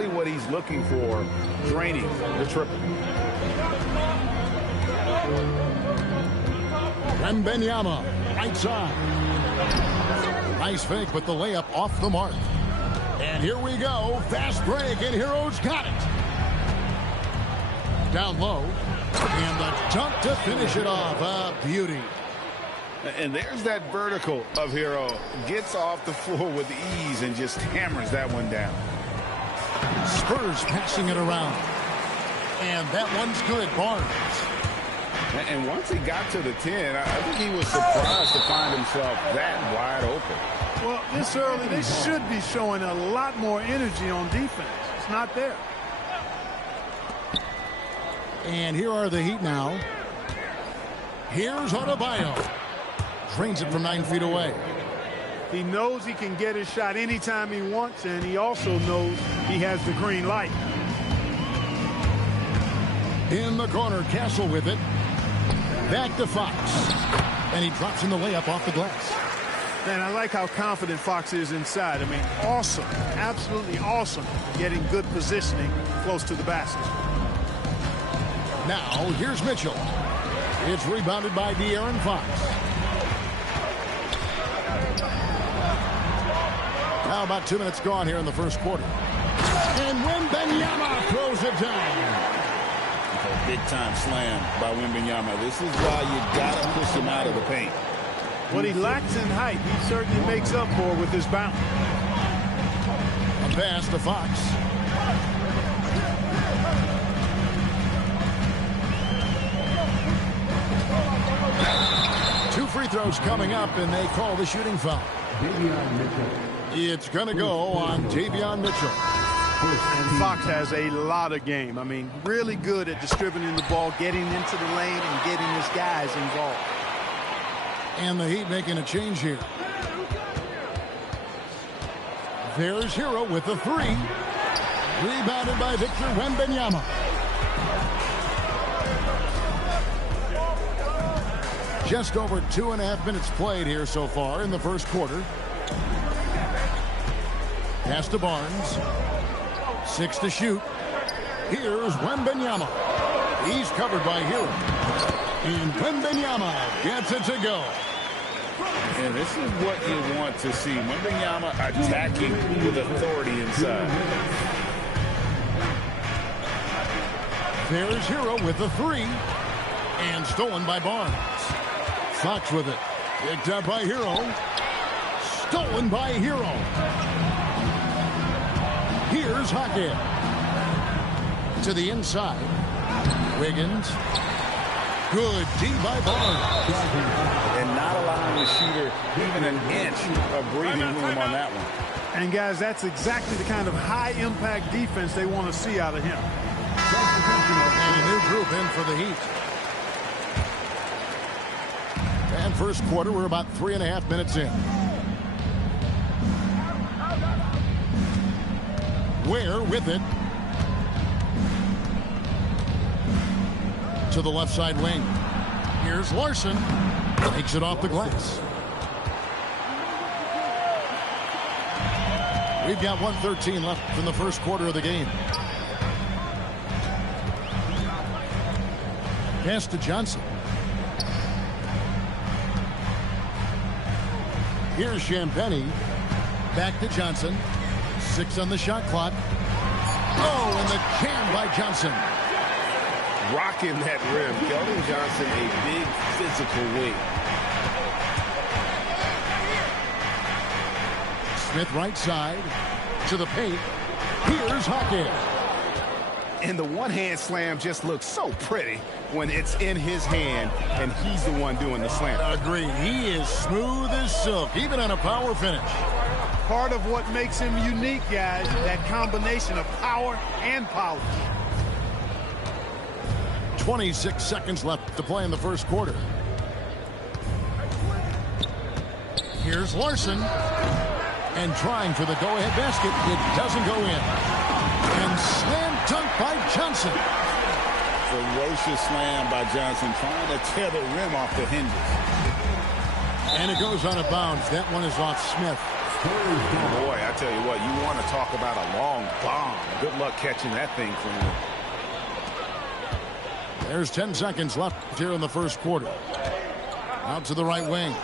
exactly what he's looking for, draining the triple. Wembanyama, right side. Nice fake, but the layup off the mark. And here we go. Fast break, and Hero's got it. Down low. And the dunk to finish it off. A beauty. And there's that vertical of Hero. Gets off the floor with ease and just hammers that one down. Spurs passing it around. And that one's good. Barnes. And once he got to the 10, I think he was surprised to find himself that wide open. Well, this early, they should be showing a lot more energy on defense. It's not there. And here are the Heat now. Here's Adebayo. Drains it from 9 feet away. He knows he can get his shot anytime he wants, and he also knows he has the green light. In the corner, Castle with it. Back to Fox. And he drops in the layup off the glass. Man, I like how confident Fox is inside. I mean, awesome. Absolutely awesome. Getting good positioning close to the basket. Now, here's Mitchell. It's rebounded by De'Aaron Fox. Now about 2 minutes gone here in the first quarter. And Wembanyama throws it down. A big-time slam by Wembanyama. This is why you got to push him out of the paint. What he lacks in height, he certainly makes up for with his bounce. A pass to Fox. Two free throws coming up, and they call the shooting foul. It's going to go on Davion Mitchell. And Fox has a lot of game. I mean, really good at distributing the ball, getting into the lane, and getting his guys involved. And the Heat making a change here. There's Hero with the three. Rebounded by Victor Wembanyama. Just over 2.5 minutes played here so far in the first quarter. Pass to Barnes. 6 to shoot. Here's Wembanyama. He's covered by Hero. And Wembanyama gets it to go. And this is what you want to see. Wembanyama attacking with authority inside. There's Hero with the three. And stolen by Barnes. Fox with it. Picked up by Hero. Stolen by Hero. Here's Hackett. To the inside. Wiggins. Good D by Barnes. And not allowing the shooter even an inch of breathing room on that one. And, guys, that's exactly the kind of high-impact defense they want to see out of him. And a new group in for the Heat. And first quarter, we're about 3.5 minutes in. Ware with it. To the left side wing. Here's Larson. Takes it off the glass. We've got 1:13 left in the first quarter of the game. Pass to Johnson. Here's Champagnie. Back to Johnson. 6 on the shot clock. Oh, and the jam by Johnson. Rocking that rim. Keldon Johnson, a big physical weight. Smith right side to the paint. Here's Hackett. And the one-hand slam just looks so pretty when it's in his hand and he's the one doing the slam. Agreed. He is smooth as silk, even on a power finish. Part of what makes him unique, guys, that combination of power and polish. 26 seconds left to play in the first quarter. Here's Larson. And trying for the go-ahead basket. It doesn't go in. And slam dunk by Johnson. Ferocious slam by Johnson, trying to tear the rim off the hinges. And it goes out of bounds. That one is off Smith. Boy, I tell you what, you want to talk about a long bomb. Good luck catching that thing for him. There's 10 seconds left here in the first quarter. Out to the right wing.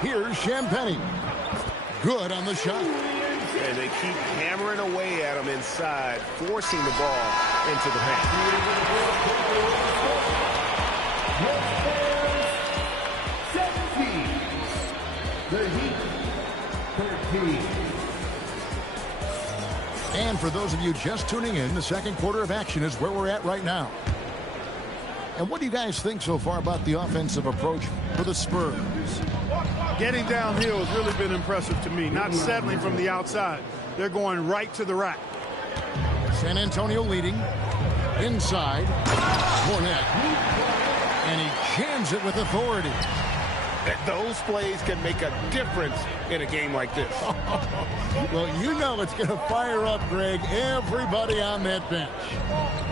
Here's Champagnie. Good on the shot. And they keep hammering away at him inside, forcing the ball into the paint. 17. The Heat 13. And for those of you just tuning in, the second quarter of action is where we're at right now. And what do you guys think so far about the offensive approach for the Spurs? Getting downhill has really been impressive to me. Not settling from the outside. They're going right to the rack. San Antonio leading. Inside. Fournette. And he jams it with authority. Those plays can make a difference in a game like this. Well, you know it's going to fire up, Greg, everybody on that bench.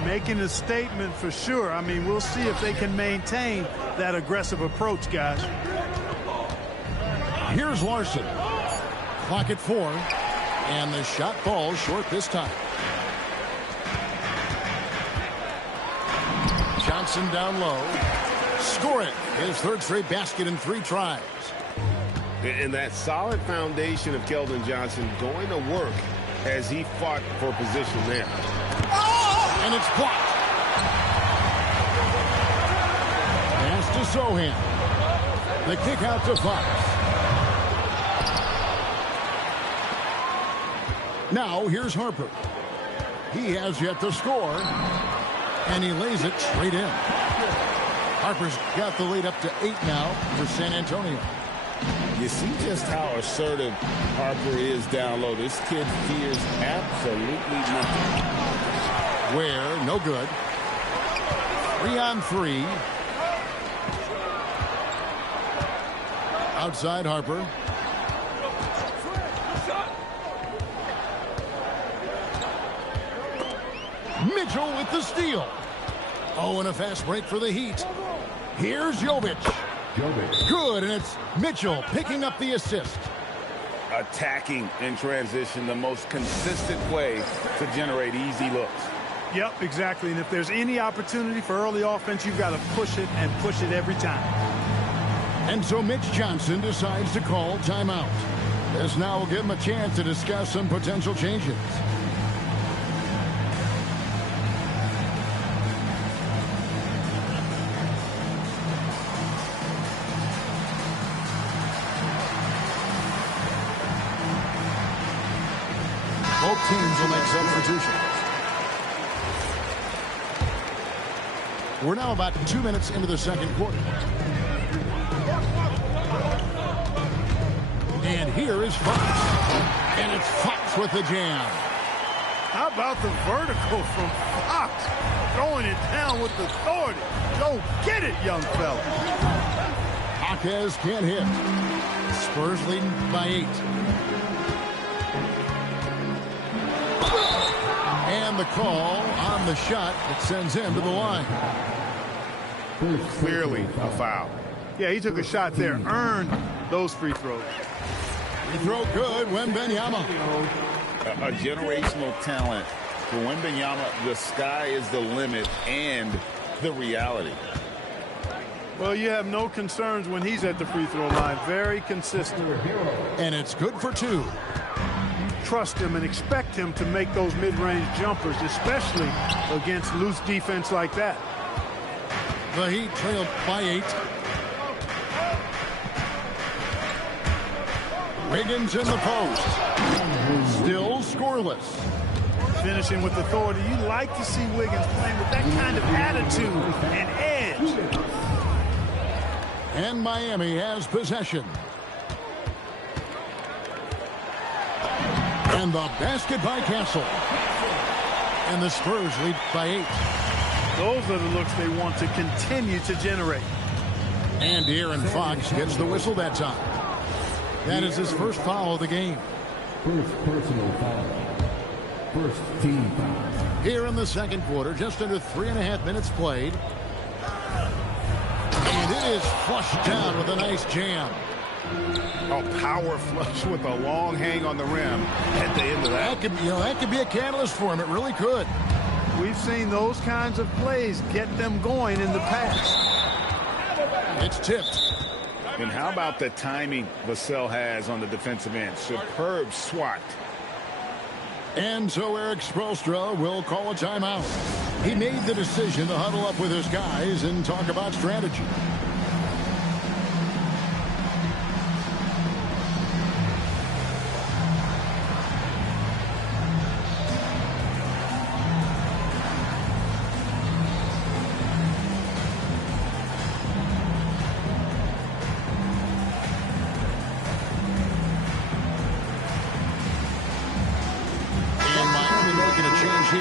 Making a statement for sure. I mean, we'll see if they can maintain that aggressive approach, guys. Here's Larson. Clock at 4. And the shot falls short this time. Johnson down low. Score it. His third straight basket in 3 tries. And that solid foundation of Keldon Johnson going to work as he fought for position there. And it's blocked. Pass to Sohan. The kick out to Fox. Now here's Harper. He has yet to score. And he lays it straight in. Harper's got the lead up to 8 now for San Antonio. You see just how assertive Harper is down low. This kid fears absolutely nothing. Where, no good. 3-on-3. Outside Harper. Mitchell with the steal. Oh, and a fast break for the Heat. Here's Jovic. Good, and it's Mitchell picking up the assist. Attacking in transition, the most consistent way to generate easy looks. Yep, exactly. And if there's any opportunity for early offense, you've got to push it and push it every time. And so Mitch Johnson decides to call timeout. This now will give him a chance to discuss some potential changes. Both teams will make substitutions. We're now about 2 minutes into the second quarter. And here is Fox. And it's Fox with the jam. How about the vertical from Fox? Throwing it down with authority. Go get it, young fella. Jaquez can't hit. Spurs leading by 8. And the call on the shot that sends him to the line. Clearly a foul. Yeah, he took a shot there, earned those free throws. Free throw good, Wembanyama. A generational talent. For Wembanyama, the sky is the limit and the reality. Well, you have no concerns when he's at the free throw line. Very consistent. And it's good for 2. Trust him and expect him to make those mid-range jumpers, especially against loose defense like that. The Heat trailed by 8. Wiggins in the post. Still scoreless. Finishing with authority. You like to see Wiggins playing with that kind of attitude and edge. And Miami has possession. And the basket by Castle. And the Spurs lead by 8. Those are the looks they want to continue to generate. And De'Aaron Fox gets the whistle that time. That is his first foul of the game. First personal foul. First team foul. Here in the second quarter, just under 3.5 minutes played. And it is flushed down with a nice jam. A power flush with a long hang on the rim at the end of that. That could be a catalyst for him. It really could. We've seen those kinds of plays get them going in the past. It's tipped. And how about the timing Vassell has on the defensive end? Superb swat. And so Erik Spoelstra will call a timeout. He made the decision to huddle up with his guys and talk about strategy. Here.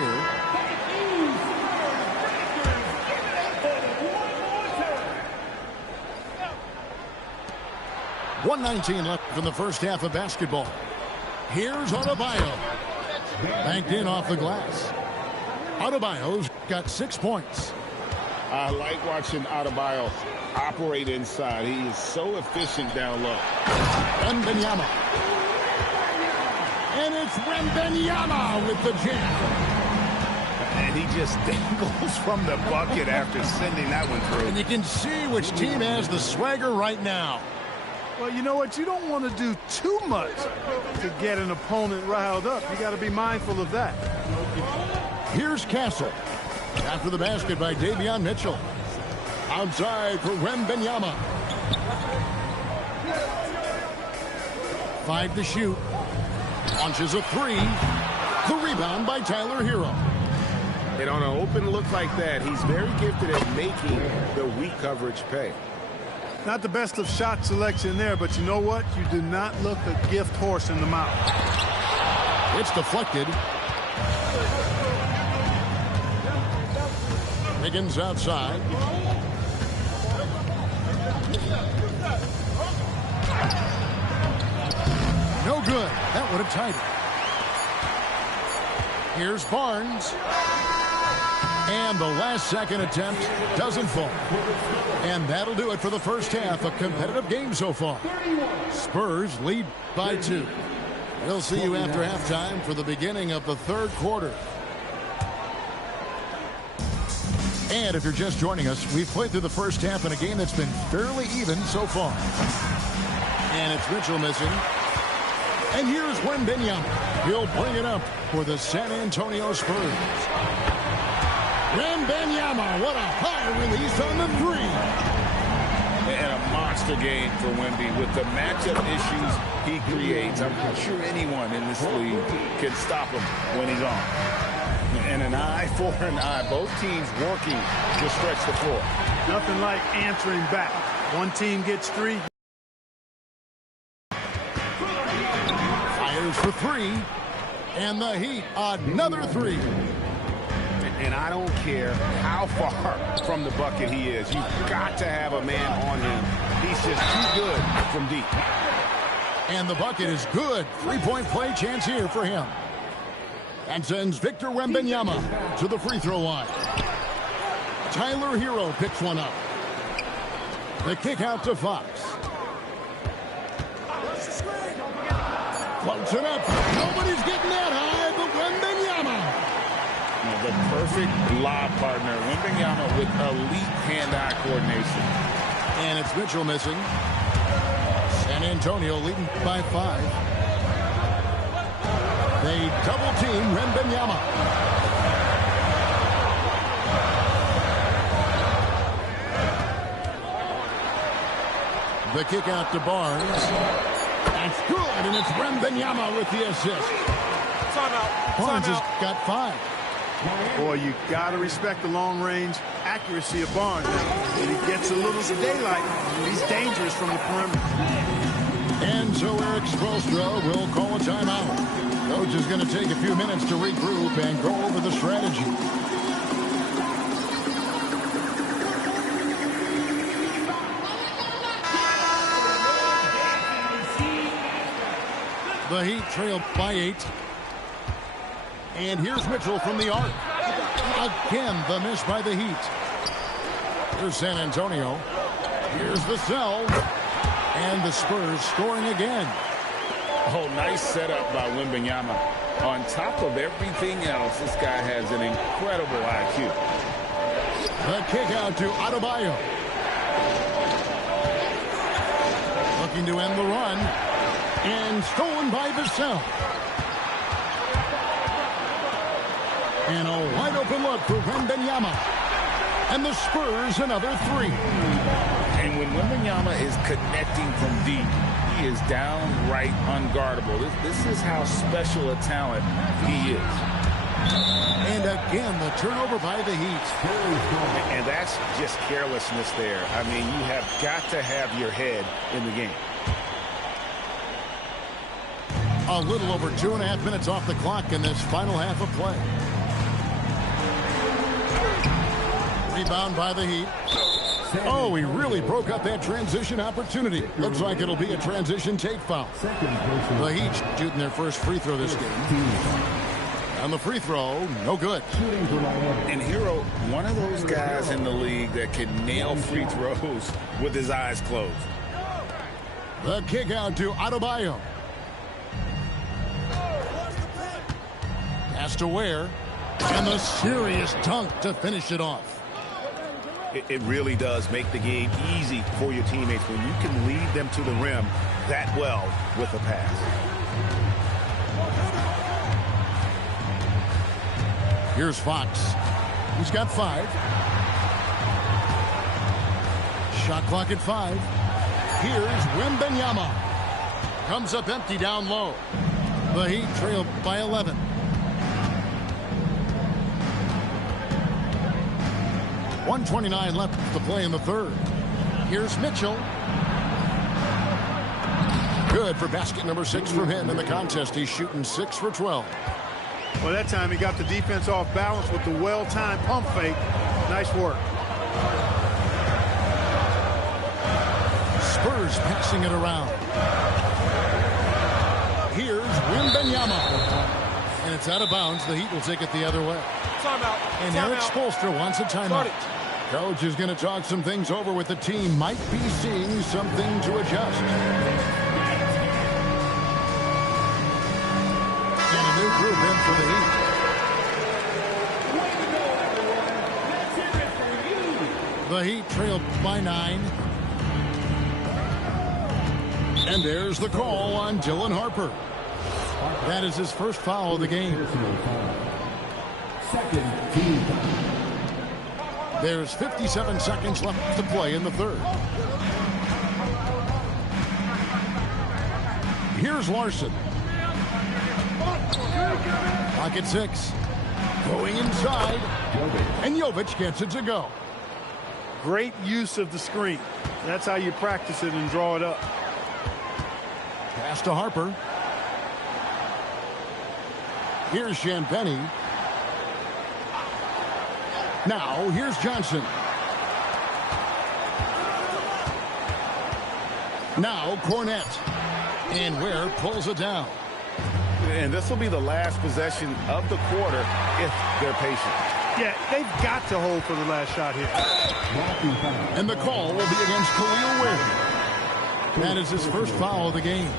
1:19 left in the first half of basketball. Here's Adebayo. Banked in off the glass. Adebayo's got 6 points. I like watching Adebayo operate inside. He is so efficient down low. Wembanyama. And it's Wembanyama with the jam. And he just dangles from the bucket after sending that one through. And you can see which team has the swagger right now. Well, you know what? You don't want to do too much to get an opponent riled up. You got to be mindful of that. Here's Castle. After the basket by Davion Mitchell. Outside for Wembanyama. 5 to shoot. Launches a 3. The rebound by Tyler Hero. And on an open look like that, he's very gifted at making the weak coverage pay. Not the best of shot selection there, but you know what? You do not look a gift horse in the mouth. It's deflected. Higgins outside. No good. That would have tied it. Here's Barnes. And the last second attempt doesn't fall. And that'll do it for the first half. A competitive game so far. Spurs lead by 2. We'll see you after halftime for the beginning of the third quarter. And if you're just joining us, we've played through the first half in a game that's been fairly even so far. And it's Mitchell missing. And here's Wembanyama. He'll bring it up for the San Antonio Spurs. Wembanyama, what a high release on the 3. And a monster game for Wemby with the matchup issues he creates. I'm sure anyone in this league can stop him when he's on. And an eye for an eye. Both teams working to stretch the floor. Nothing like answering back. One team gets 3. Fires for 3. And the Heat, another 3. And I don't care how far from the bucket he is. You've got to have a man on him. He's just too good from deep. And the bucket is good. 3-point play chance here for him. And sends Victor Wembanyama to the free throw line. Tyler Hero picks one up. The kick out to Fox. Floats it up. Nobody's getting that high, but Wembanyama. The perfect lob partner. Wembanyama with elite hand-eye coordination. And it's Mitchell missing. San Antonio leading by 5. They double team Wembanyama. The kick out to Barnes. That's good, and it's Wembanyama with the assist. Barnes has got 5. Boy, you got to respect the long-range accuracy of Barnes. When he gets a little daylight, he's dangerous from the perimeter. And so Erik Spoelstra will call a timeout. Coach is going to take a few minutes to regroup and go over the strategy. The Heat trail by 8. And here's Mitchell from the arc. Again, the miss by the Heat. Here's San Antonio. Here's Vassell. And the Spurs scoring again. Oh, nice setup by Wembanyama. On top of everything else, this guy has an incredible IQ. The kick out to Adebayo. Looking to end the run. And stolen by Vassell. And a wide open look for Wembanyama. And the Spurs another three. And when Wembanyama is connecting from deep, he is downright unguardable. This is how special a talent he is. And again, the turnover by the Heat. And that's just carelessness there. I mean, you have got to have your head in the game. A little over 2.5 minutes off the clock in this final half of play. Rebound by the Heat. Oh, he really broke up that transition opportunity. Looks like it'll be a transition take foul. The Heat shooting their first free throw this game. And the free throw, no good. And Hero, one of those guys in the league that can nail free throws with his eyes closed. The kick out to Adebayo. Pass to Ware. And the serious dunk to finish it off. It really does make the game easy for your teammates when you can lead them to the rim that well with a pass. Here's Fox. He's got 5. Shot clock at 5. Here's Wembanyama. Comes up empty down low. The Heat trail by 11. .129 left to play in the third. Here's Mitchell. Good for basket number 6 from him in the contest. He's shooting 6 for 12. Well, that time he got the defense off balance with the well-timed pump fake. Nice work. Spurs passing it around. Here's Wembanyama. And it's out of bounds. The Heat will take it the other way. Timeout. And Eric Spoelstra wants a timeout. Coach is going to talk some things over with the team. Might be seeing something to adjust. And a new group in for the Heat. The Heat trailed by 9. And there's the call on Dylan Harper. That is his first foul of the game. Second team foul. There's 57 seconds left to play in the third. Here's Larson. Pocket 6. Going inside. And Jovic gets it to go. Great use of the screen. That's how you practice it and draw it up. Pass to Harper. Here's Champagnie. Now, here's Johnson. Now, Cornette. And Ware pulls it down. And this will be the last possession of the quarter if they're patient. Yeah, they've got to hold for the last shot here. And the call will be against Khalil Ware. That is his first foul of the game.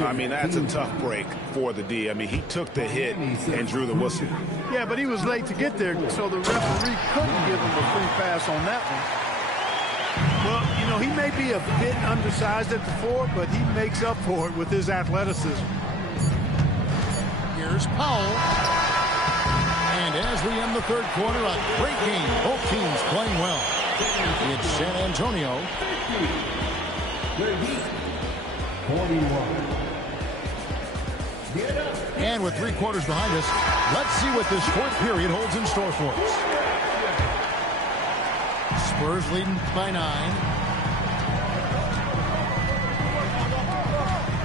I mean, that's a tough break for the D. I mean, he took the hit and drew the whistle. Yeah, but he was late to get there, so the referee couldn't give him a free pass on that one. Well, you know, he may be a bit undersized at the 4, but he makes up for it with his athleticism. Here's Powell. And as we end the third quarter, a great game. Both teams playing well. It's San Antonio. The Heat, 41. And with 3 quarters behind us, let's see what this fourth period holds in store for us. Spurs leading by 9.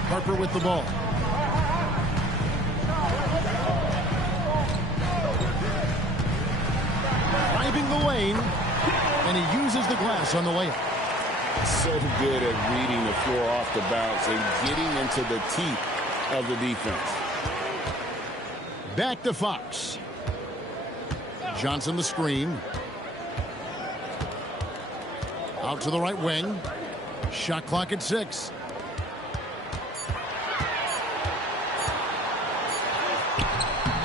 Harper with the ball. Driving the lane, and he uses the glass on the layup. So good at reading the floor off the bounce and getting into the teeth of the defense. Back to Fox. Johnson the screen. Out to the right wing. Shot clock at 6.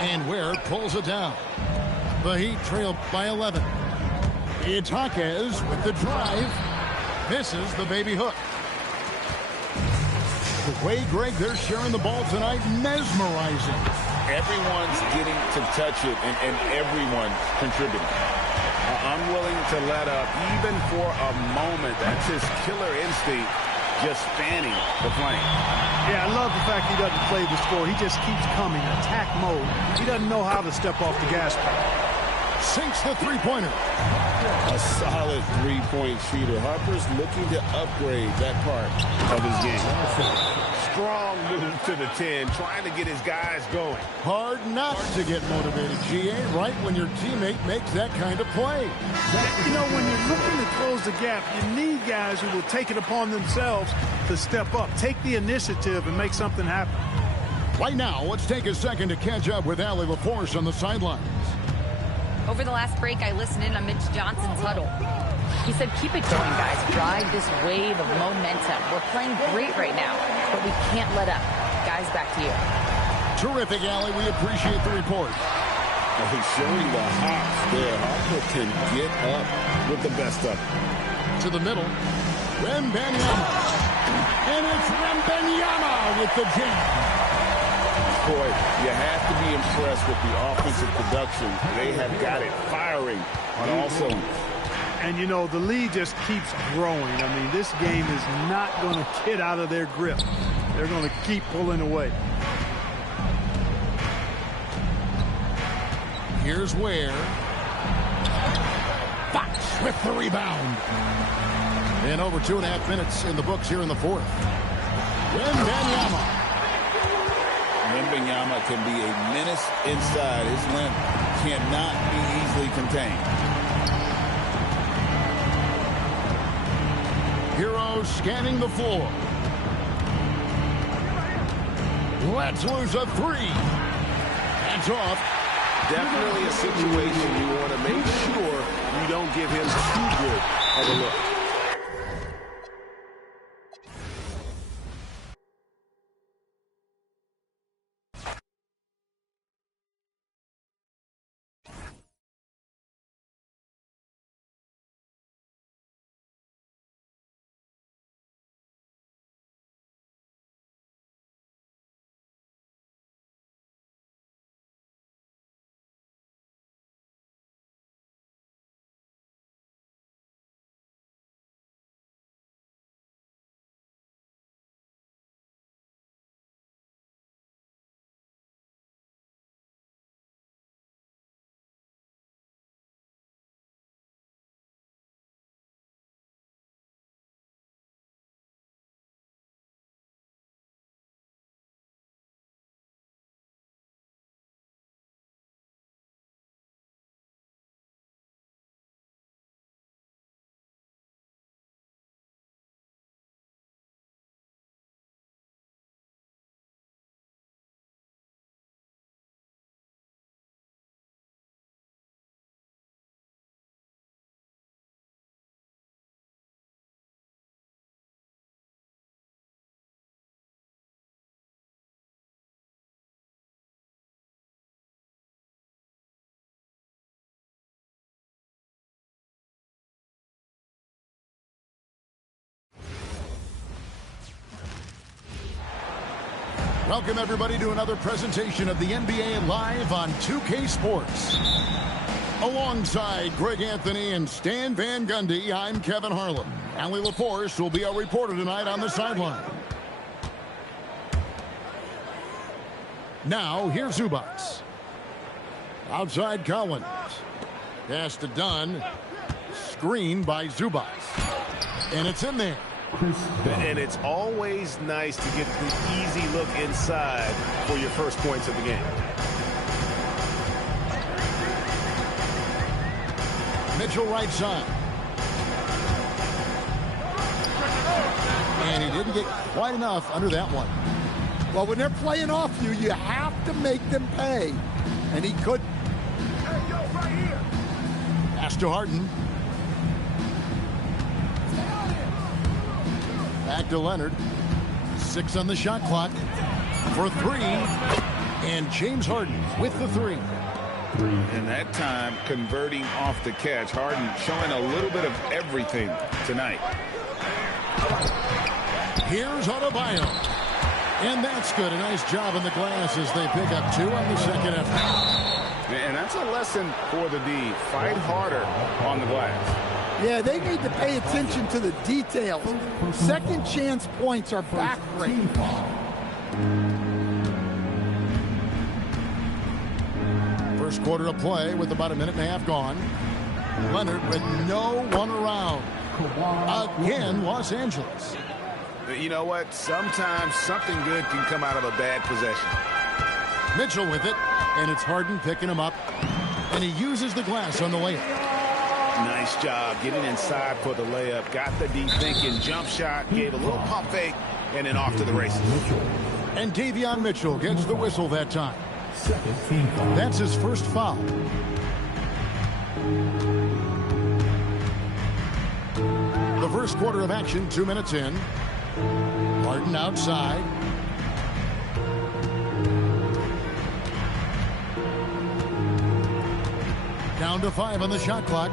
And Ware pulls it down. The Heat trail by 11. It's Jaquez with the drive. Misses the baby hook. The way, Greg, they're sharing the ball tonight, mesmerizing. Everyone's getting to touch it, and everyone contributing. Unwilling to let up, even for a moment. That's his killer instinct, just fanning the flame. Yeah, I love the fact he doesn't play the score. He just keeps coming, attack mode. He doesn't know how to step off the gas pedal. Sinks the three-pointer. A solid three-point shooter. Harper's looking to upgrade that part of his game. Strong move to the 10, trying to get his guys going. Hard not to get motivated, GA, right when your teammate makes that kind of play. You know, when you're looking to close the gap, you need guys who will take it upon themselves to step up, take the initiative, and make something happen. Right now, let's take a second to catch up with Allie LaForce on the sidelines. Over the last break, I listened in on Mitch Johnson's huddle. He said, keep it going, guys. Ride this wave of momentum. We're playing great right now, but we can't let up. Guys, back to you. Terrific, Allie. We appreciate the report. He's showing the hops there. Harper can get up with the best of them. To the middle. Wembanyama. And it's Wembanyama with the jam. Boy, you have to be impressed with the offensive production. They have got it firing on all cylinders. And, you know, the lead just keeps growing. I mean, this game is not going to get out of their grip. They're going to keep pulling away. Here's Ware. Fox with the rebound. And over 2.5 minutes in the books here in the fourth. Wembanyama. Wembanyama can be a menace inside. His length cannot be easily contained. Hero scanning the floor. Let's lose a three. That's off. Definitely a situation you want to make sure you don't give him too good of a look. Welcome, everybody, to another presentation of the NBA Live on 2K Sports. Alongside Greg Anthony and Stan Van Gundy, I'm Kevin Harlan. Allie LaForce will be our reporter tonight on the sideline. Now, here's Zubac. Outside Collins. Pass to Dunn. Screen by Zubac. And it's in there. And it's always nice to get the easy look inside for your first points of the game. Mitchell right side. And he didn't get quite enough under that one. Well, when they're playing off you, you have to make them pay. And he couldn't. Hey, yo, right here. Pass to Harden. Back to Leonard. 6 on the shot clock. For 3. And James Harden with the 3. And that time, converting off the catch. Harden showing a little bit of everything tonight. Here's Adebayo. And that's good. A nice job on the glass as they pick up 2 on the second effort. And that's a lesson for the D. Fight harder on the glass. Yeah, they need to pay attention to the details. Second chance points are backbreaking. First quarter of play with about a minute and a half gone. Leonard with no one around. Again, Los Angeles. You know what? Sometimes something good can come out of a bad possession. Mitchell with it, and it's Harden picking him up. And he uses the glass on the layup. Nice job getting inside for the layup. Got the D thinking. Jump shot, gave a little pump fake, and then off to the races. And Davion Mitchell gets the whistle that time. That's his first foul. The first quarter of action, 2 minutes in. Harden outside. Down to 5 on the shot clock.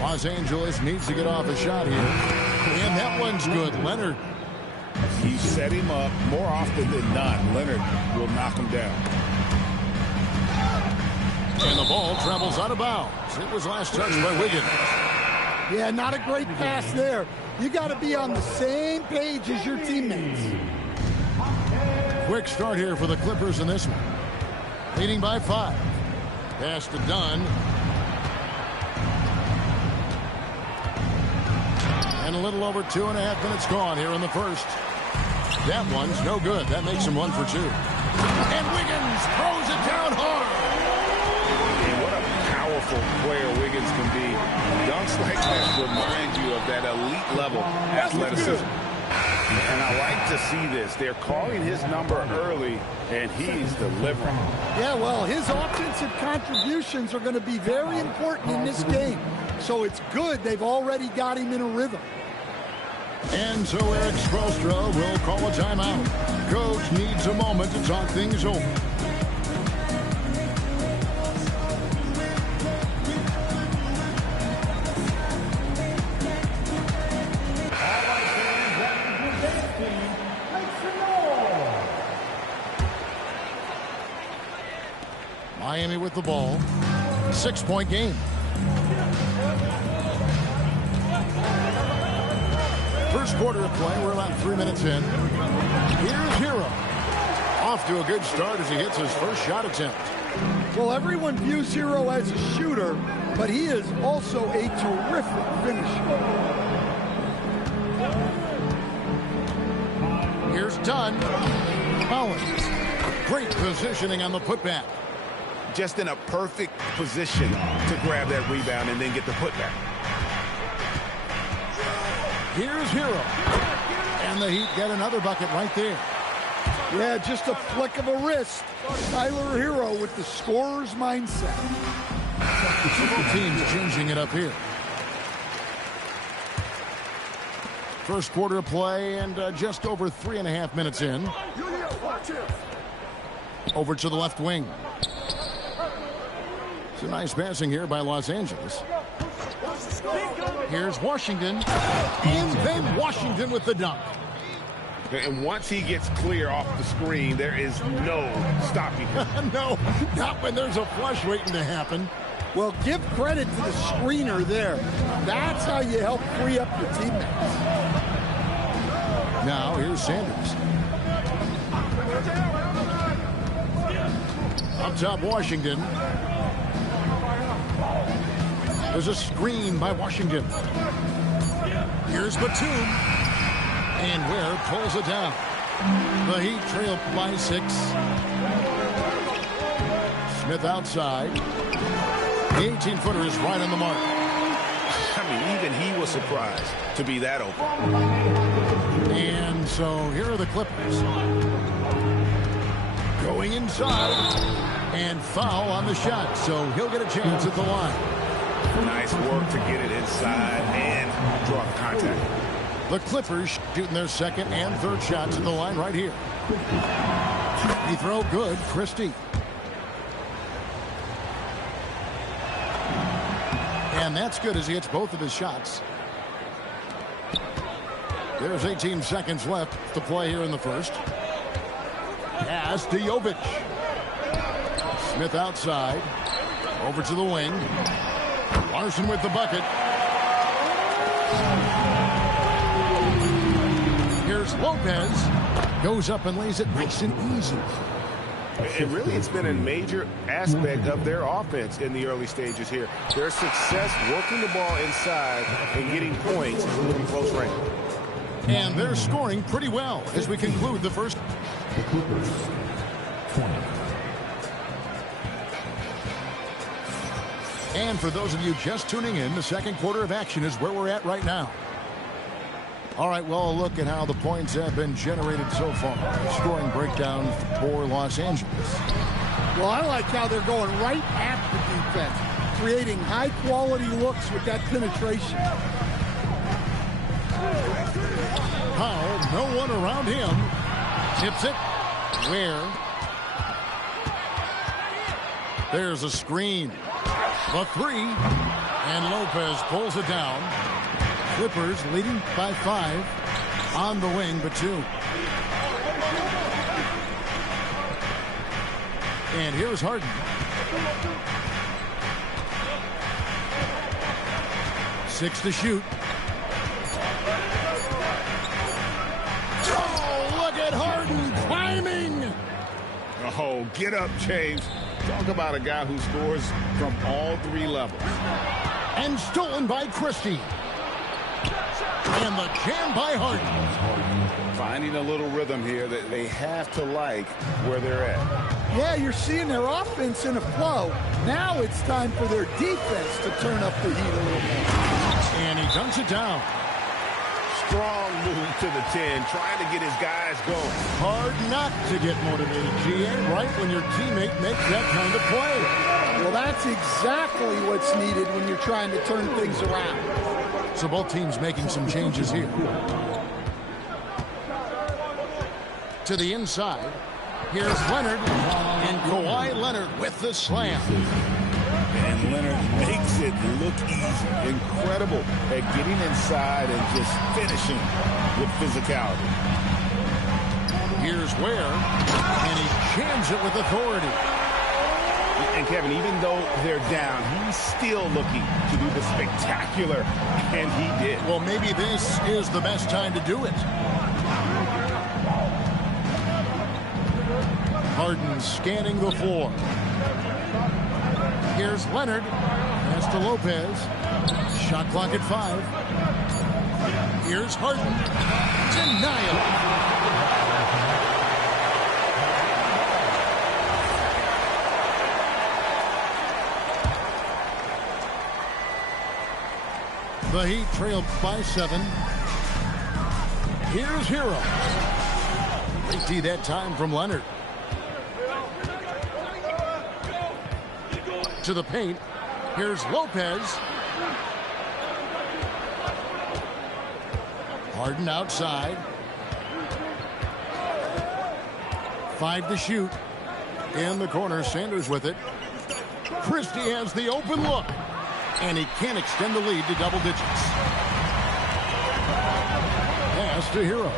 Los Angeles needs to get off a shot here. And that one's good. Leonard. He set him up more often than not. Leonard will knock him down. And the ball travels out of bounds. It was last touched by Wiggins. Yeah, not a great pass there. You got to be on the same page as your teammates. Quick start here for the Clippers in this one. Leading by 5. Pass to Dunn. And a little over 2.5 minutes gone here in the first. That one's no good. That makes him 1 for 2. And Wiggins throws it down hard. And what a powerful player Wiggins can be. Dunks like this remind you of that elite level athleticism. And I like to see this. They're calling his number early, and he's delivering. Yeah, well, his offensive contributions are going to be very important in this game. So it's good they've already got him in a rhythm. And so Eric Spoelstra will call a timeout. Coach needs a moment to talk things over. Miami with the ball. 6-point game. First quarter of play. We're about 3 minutes in. Here's Hero. Off to a good start as he hits his first shot attempt. Well, everyone views Hero as a shooter, but he is also a terrific finisher. Here's Dunn. Collins. Great positioning on the putback. Just in a perfect position to grab that rebound and then get the putback. Here's Hero. And the Heat get another bucket right there. Yeah, just a flick of a wrist. Tyler Hero with the scorer's mindset. Both teams changing it up here. First quarter of play and just over 3.5 minutes in. Over to the left wing. It's a nice passing here by Los Angeles. Here's Washington. And then Washington with the dunk. And once he gets clear off the screen, there is no stopping him. No, not when there's a flush waiting to happen. Well, give credit to the screener there. That's how you help free up your teammates. Now, here's Sanders. Up top, Washington. There's a screen by Washington. Here's Batum. And Ware pulls it down. The Heat trail by 6. Smith outside. The 18-footer is right on the mark. I mean, even he was surprised to be that open. And so here are the Clippers. Going inside. And foul on the shot. So he'll get a chance at the line. Nice work to get it inside and draw contact. The Clippers shooting their second and third shots at the line right here. Free throw good. Christie. And that's good as he hits both of his shots. There's 18 seconds left to play here in the first. Pass to Jovic. Smith outside. Over to the wing. Larson with the bucket. Here's Lopez. Goes up and lays it nice and easy. And really, it's been a major aspect of their offense in the early stages here. Their success working the ball inside and getting points in close range. And they're scoring pretty well as we conclude the first. The Clippers, 20. And for those of you just tuning in, the second quarter of action is where we're at right now. All right, well, a look at how the points have been generated so far. Scoring breakdown for Los Angeles. Well, I like how they're going right at the defense, creating high-quality looks with that penetration. Powell, no one around him. Tips it. Where? There's a screen. The three. And Lopez pulls it down. Clippers leading by 5 on the wing, but 2. And here's Harden. Six to shoot. Oh, look at Harden climbing. Oh, get up, James. Talk about a guy who scores from all 3 levels. And stolen by Christie. And the jam by Harden. Finding a little rhythm here that they have to like where they're at. Yeah, you're seeing their offense in a flow. Now it's time for their defense to turn up the heat a little more. And he dunks it down. Strong move to the 10, trying to get his guys going. Hard not to get motivated, GA, right when your teammate makes that kind of play. Well, that's exactly what's needed when you're trying to turn things around. So both teams making some changes here. To the inside. Here's Leonard. And Kawhi Leonard with the slam. And Leonard makes it look easy. Incredible at getting inside and just finishing with physicality. Here's Ware. And he jams it with authority. And Kevin, even though they're down, he's still looking to do the spectacular, and he did. Well, maybe this is the best time to do it. Harden scanning the floor. Here's Leonard. Pass to Lopez. Shot clock at 5. Here's Harden. Denial. The Heat trailed by 7. Here's Hero. Great D that time from Leonard. To the paint. Here's Lopez. Harden outside. 5 to shoot. In the corner, Sanders with it. Christie has the open look. And he can't extend the lead to double digits. Pass to Hero.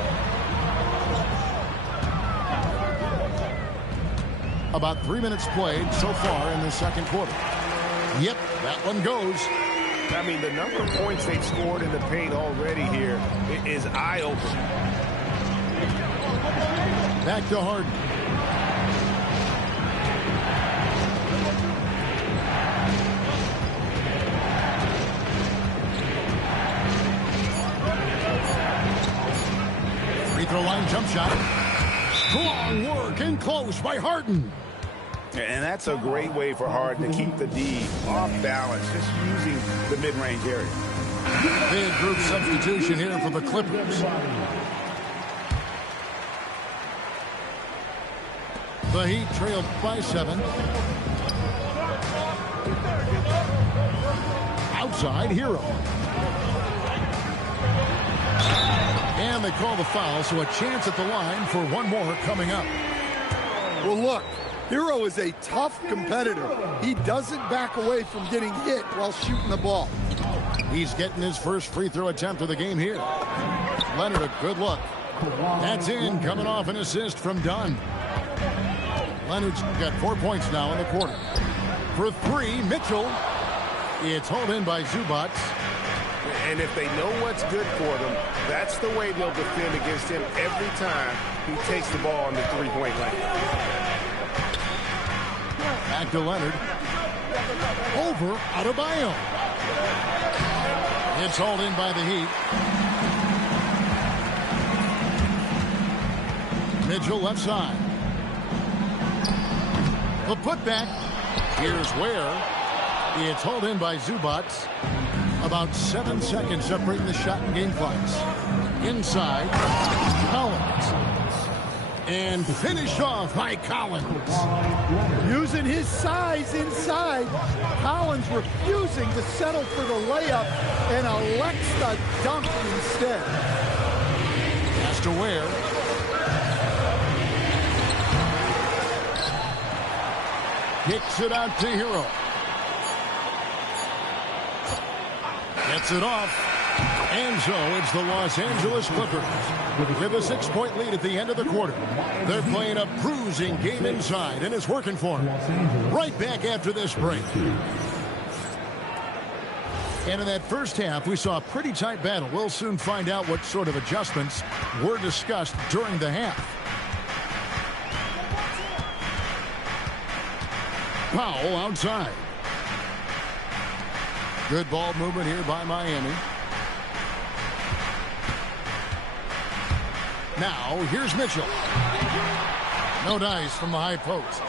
About 3 minutes played so far in the second quarter. Yep, that one goes. I mean, the number of points they've scored in the paint already here is eye-opening. Back to Harden. Free throw line jump shot. Strong work and close by Harden. And that's a great way for Harden to keep the D off balance, just using the mid-range area. Big group substitution here for the Clippers. The Heat trailed by 7. Outside, Hero. And they call the foul, so a chance at the line for one more coming up. Well, look, Hero is a tough competitor. He doesn't back away from getting hit while shooting the ball. He's getting his first free throw attempt of the game here. Leonard, a good look. That's in, coming off an assist from Dunn. Leonard's got 4 points now in the quarter. For three, Mitchell. It's hauled in by Zubac. And if they know what's good for them, that's the way they'll defend against him every time he takes the ball in the three-point line. Back to Leonard. Over Adebayo. It's hauled in by the Heat. Mitchell left side. The putback. Here's Ware. It's hauled in by Zubac. About 7 seconds separating the shot and game clocks. Inside, Collins. And finished off by Collins. Using his size inside, Collins refusing to settle for the layup and elects the dunk instead. Has to Ware. Kicks it out to Hero. Gets it off. And so it's the Los Angeles Clippers with a 6-point lead at the end of the quarter. They're playing a bruising game inside, and it's working for them. Right back after this break. And in that first half, we saw a pretty tight battle. We'll soon find out what sort of adjustments were discussed during the half. Powell outside. Good ball movement here by Miami. Now, here's Mitchell. No dice from the high post.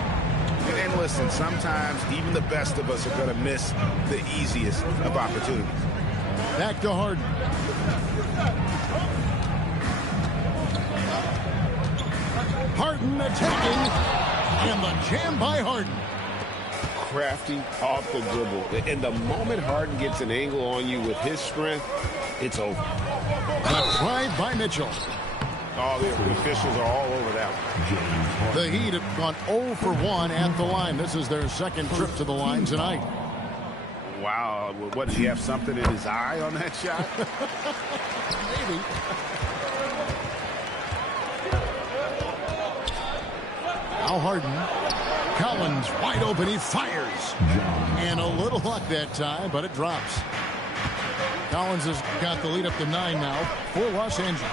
And listen, sometimes even the best of us are going to miss the easiest of opportunities. Back to Harden. Harden attacking. And the jam by Harden. Crafty off the dribble. And the moment Harden gets an angle on you with his strength, it's over. A drive by Mitchell. Oh, the officials are all over that one. The Heat have gone 0 for 1 at the line. This is their second trip to the line tonight. Wow. What, does he have something in his eye on that shot? Maybe. Now Harden. Collins wide open. He fires. And a little luck that time, but it drops. Collins has got the lead up to 9 now for Los Angeles.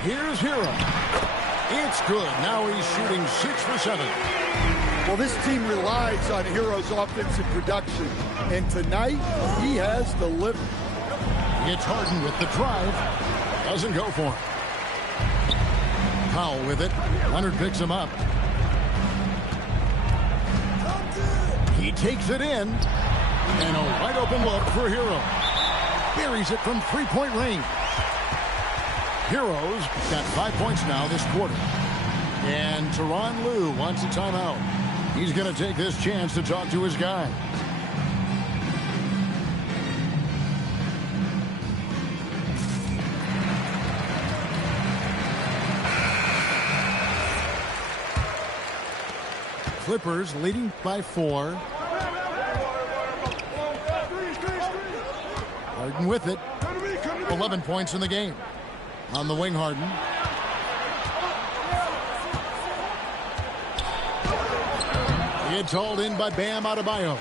Here's Hero. It's good. Now he's shooting 6 for 7. Well, this team relies on Hero's offensive production, and tonight he has delivered. It's Harden with the drive. Doesn't go for him. Powell with it. Leonard picks him up. He takes it in. And a wide open look for Hero. Buries it from 3-point range. Hero's got 5 points now this quarter. And Tyronn Lue wants a timeout. He's going to take this chance to talk to his guy. Clippers leading by 4. Harden with it. 11 points in the game. On the wing, Harden. It's hauled in by Bam Adebayo.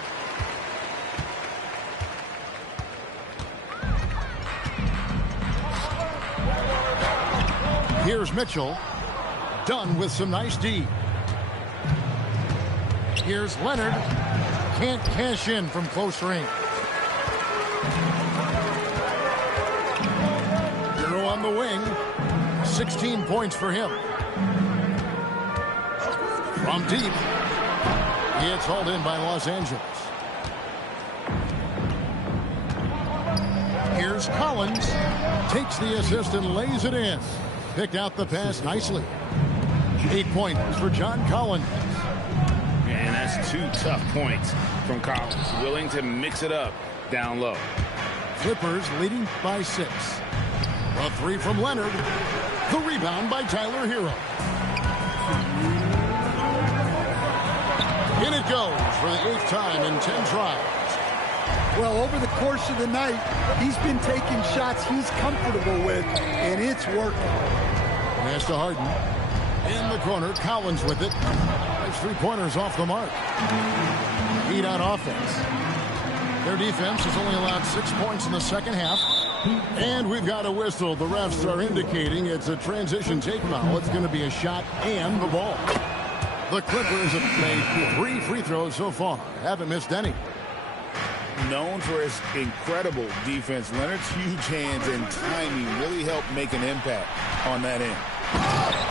Here's Mitchell. Done with some nice D. Here's Leonard. Can't cash in from close range. Hero on the wing. 16 points for him. From deep. It's hauled in by Los Angeles. Here's Collins. Takes the assist and lays it in. Picked out the pass nicely. 8 points for John Collins. And that's 2 tough points from Collins. Willing to mix it up down low. Clippers leading by 6. A three from Leonard. The rebound by Tyler Hero. In it goes for the 8th time in 10 tries. Well, over the course of the night, he's been taking shots he's comfortable with, and it's working. Pass to Harden. In the corner, Collins with it. There's 3-pointers off the mark. Heat out offense. Their defense has only allowed 6 points in the second half. And we've got a whistle. The refs are indicating it's a transition take foul. It's going to be a shot and the ball. The Clippers have made 3 free throws so far. Haven't missed any. Known for his incredible defense, Leonard's huge hands and timing really helped make an impact on that end.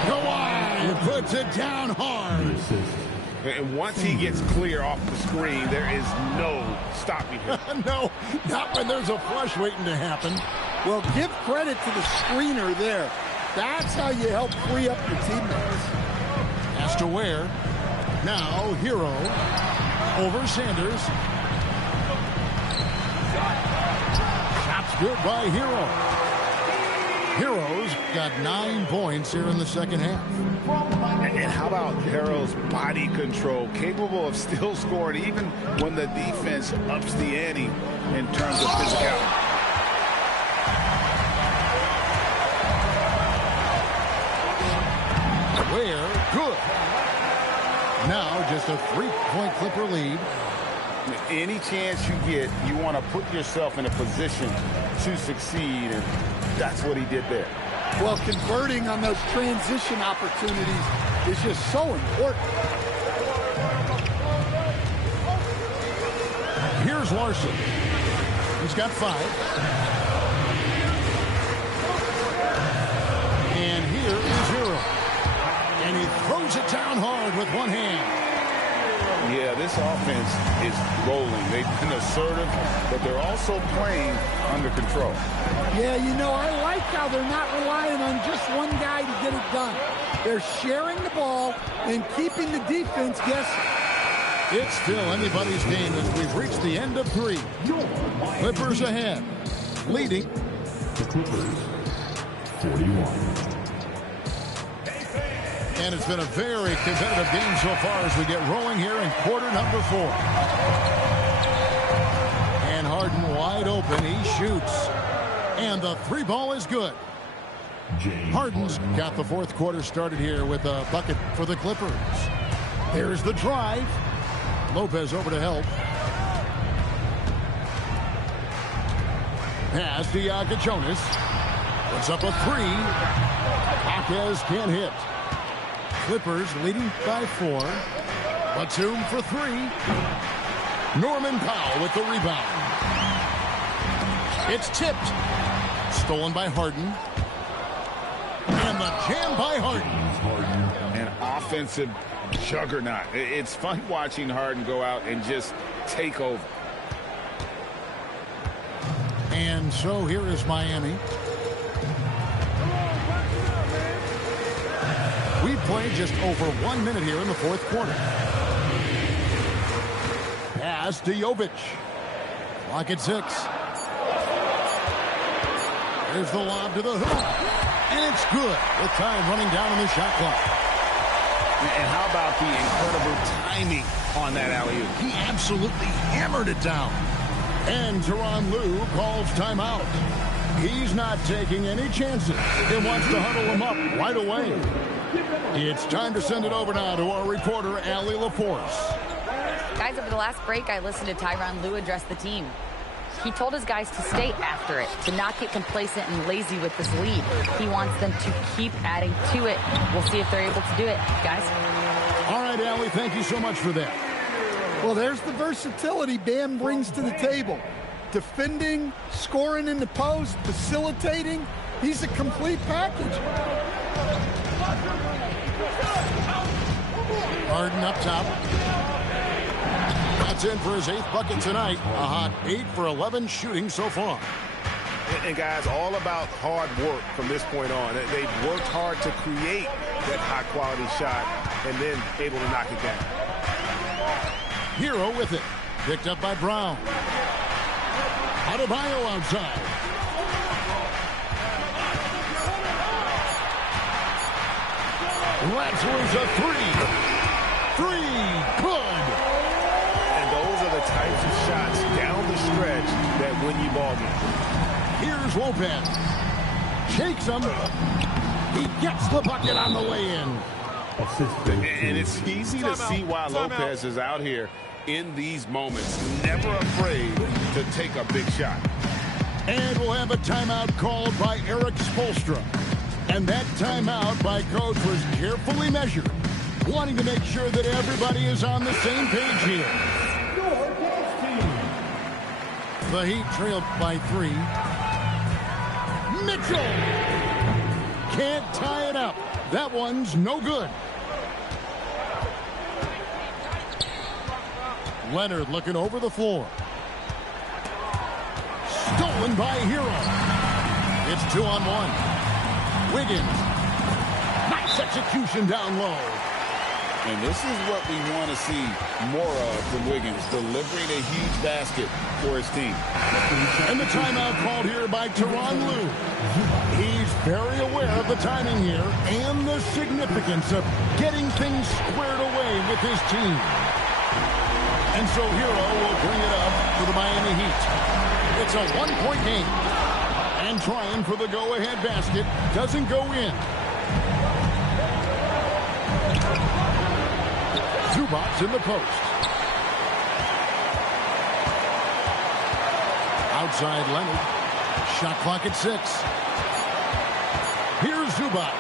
Kawhi puts it down hard. And once he gets clear off the screen, there is no stopping him. No, not when there's a flush waiting to happen. Well, give credit to the screener there. That's how you help free up your teammates. Has to Ware. Now, Hero over Sanders. Shot's good by Hero. Hero's got 9 points here in the second half. And how about Hero's body control, capable of still scoring even when the defense ups the ante in terms of physicality. Ware, good. Now just a 3-point Clipper lead. Any chance you get, you want to put yourself in a position to succeed, and that's what he did there. Well, converting on those transition opportunities is just so important. Here's Larson. He's got 5. And here is Hero. And he throws it down hard with one hand. Yeah, this offense is rolling. They've been assertive, but they're also playing under control. Yeah, you know, I like how they're not relying on just one guy to get it done. They're sharing the ball and keeping the defense guessing. It's still anybody's game as we've reached the end of 3. Clippers ahead, leading. The Clippers, 41. And it's been a very competitive game so far as we get rolling here in quarter number 4. And Harden wide open. He shoots. And the 3 ball is good. Harden's got the 4th quarter started here with a bucket for the Clippers. There's the drive. Lopez over to help. Pass to Yaga Jonas. Puts up a 3. Jaquez can't hit. Clippers leading by 4. Batum for 3. Norman Powell with the rebound. It's tipped. Stolen by Harden. And the jam by Harden. An offensive juggernaut. It's fun watching Harden go out and just take over. And so here is Miami. We've played just over 1 minute here in the 4th quarter. Pass to Jovic. Clock at 6. There's the lob to the hoop. And it's good with time running down on the shot clock. And how about the incredible timing on that alley-oop? He absolutely hammered it down. And Tyronn Lue calls timeout. He's not taking any chances. He wants to huddle him up right away. It's time to send it over now to our reporter, Allie LaForce. Guys, over the last break, I listened to Tyronn Lue address the team. He told his guys to stay after it, to not get complacent and lazy with this lead. He wants them to keep adding to it. We'll see if they're able to do it, guys. All right, Allie, thank you so much for that. Well, there's the versatility Bam brings to the table. Defending, scoring in the post, facilitating. He's a complete package. Harden up top. That's in for his 8th bucket tonight. A hot 8 for 11 shooting so far. And guys, all about hard work from this point on. They've worked hard to create that high-quality shot and then able to knock it down. Hero with it. Picked up by Brown. Adebayo outside. That's loose a three. Good. And those are the types of shots down the stretch that win you ball games. Here's Lopez. Shakes him. He gets the bucket on the way in. And it's easy to see why Lopez is out here in these moments, never afraid to take a big shot. And we'll have a timeout called by Erik Spoelstra. And that timeout by Coach was carefully measured, wanting to make sure that everybody is on the same page here. The Heat trailed by 3. Mitchell can't tie it up. That one's no good. Leonard looking over the floor. Stolen by Hero. It's 2-on-1. Wiggins. Nice execution down low. And this is what we want to see more of from Wiggins, delivering a huge basket for his team. And the timeout called here by Tyronn Lue. He's very aware of the timing here and the significance of getting things squared away with his team. And so Hero will bring it up for the Miami Heat. It's a one-point game. And trying for the go-ahead basket doesn't go in. Zubac in the post. Outside Leonard. Shot clock at 6. Here's Zubac.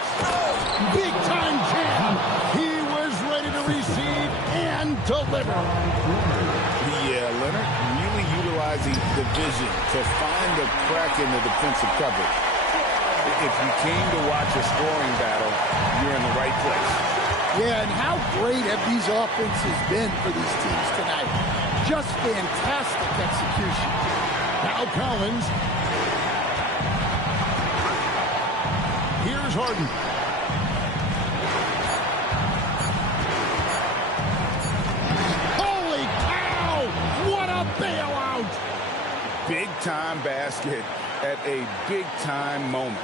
Big time jam. He was ready to receive and deliver. Yeah, Leonard really utilizing the vision to find the crack in the defensive coverage. If you came to watch a scoring battle, you're in the right place. Yeah, and how great have these offenses been for these teams tonight? Just fantastic execution. Now Collins. Here's Harden. Holy cow! What a bailout! Big-time basket at a big-time moment.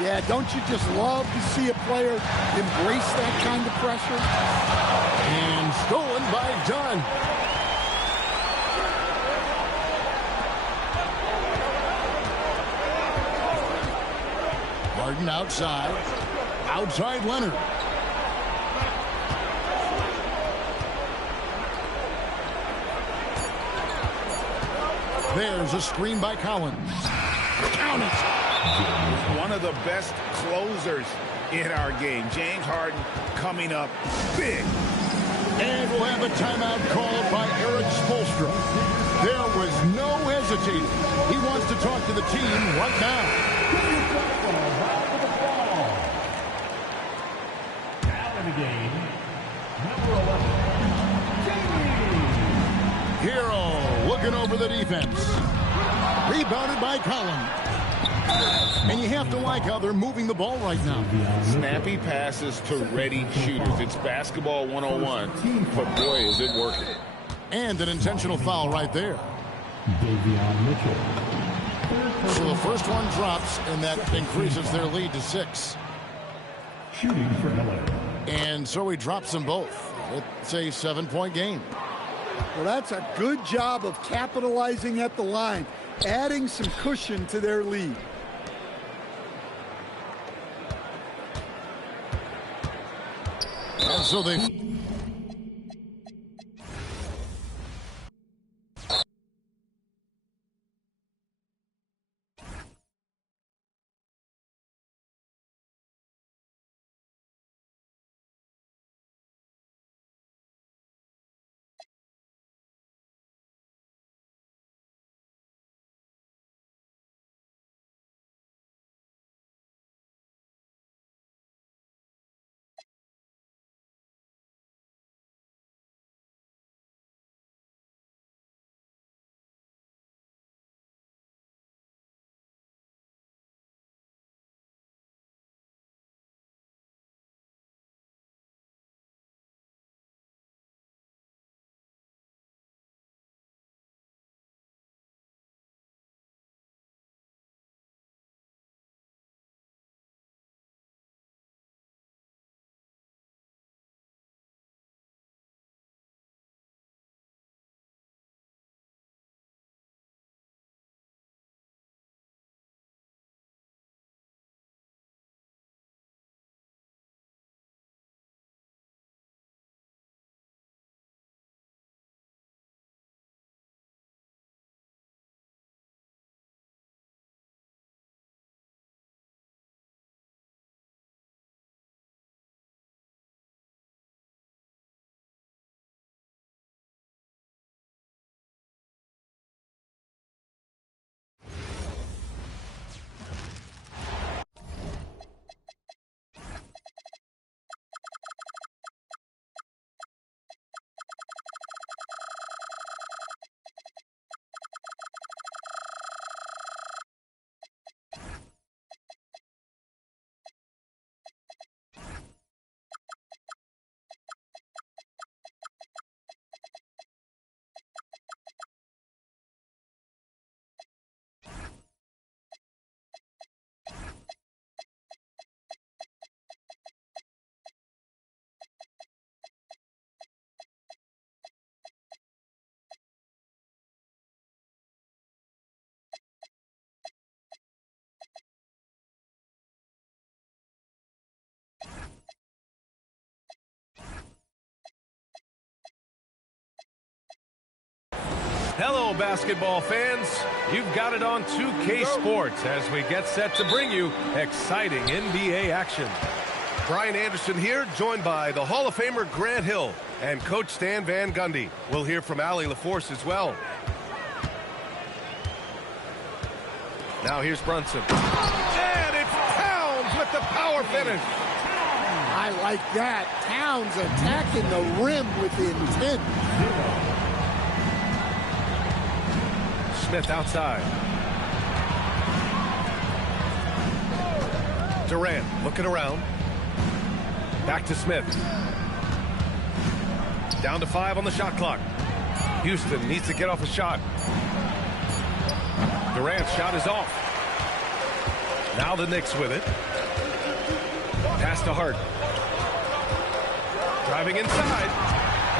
Yeah, don't you just love to see a player embrace that kind of pressure? And stolen by Dunn. Harden outside. Outside Leonard. There's a screen by Collins. Count it. One of the best closers in our game. James Harden coming up big. And we'll have a timeout called by Erik Spoelstra. There was no hesitating. He wants to talk to the team right now. Now in the game, number 11, Hero looking over the defense. Rebounded by Collins. And you have to like how they're moving the ball right now. Snappy passes to ready shooters. It's basketball 101, but boy, is it working. And an intentional foul right there. Davion Mitchell. So the first one drops, and that increases their lead to 6. Shooting for LA. And so he drops them both. It's a 7-point game. Well, that's a good job of capitalizing at the line, adding some cushion to their lead. And so they Hello, basketball fans. You've got it on 2K Sports as we get set to bring you exciting NBA action. Brian Anderson here, joined by the Hall of Famer Grant Hill and Coach Stan Van Gundy. We'll hear from Allie LaForce as well. Now here's Brunson. And it's Towns with the power finish. I like that. Towns attacking the rim with intent. Smith outside. Durant looking around. Back to Smith. Down to 5 on the shot clock. Houston needs to get off a shot. Durant's shot is off. Now the Knicks with it. Pass to Hart. Driving inside.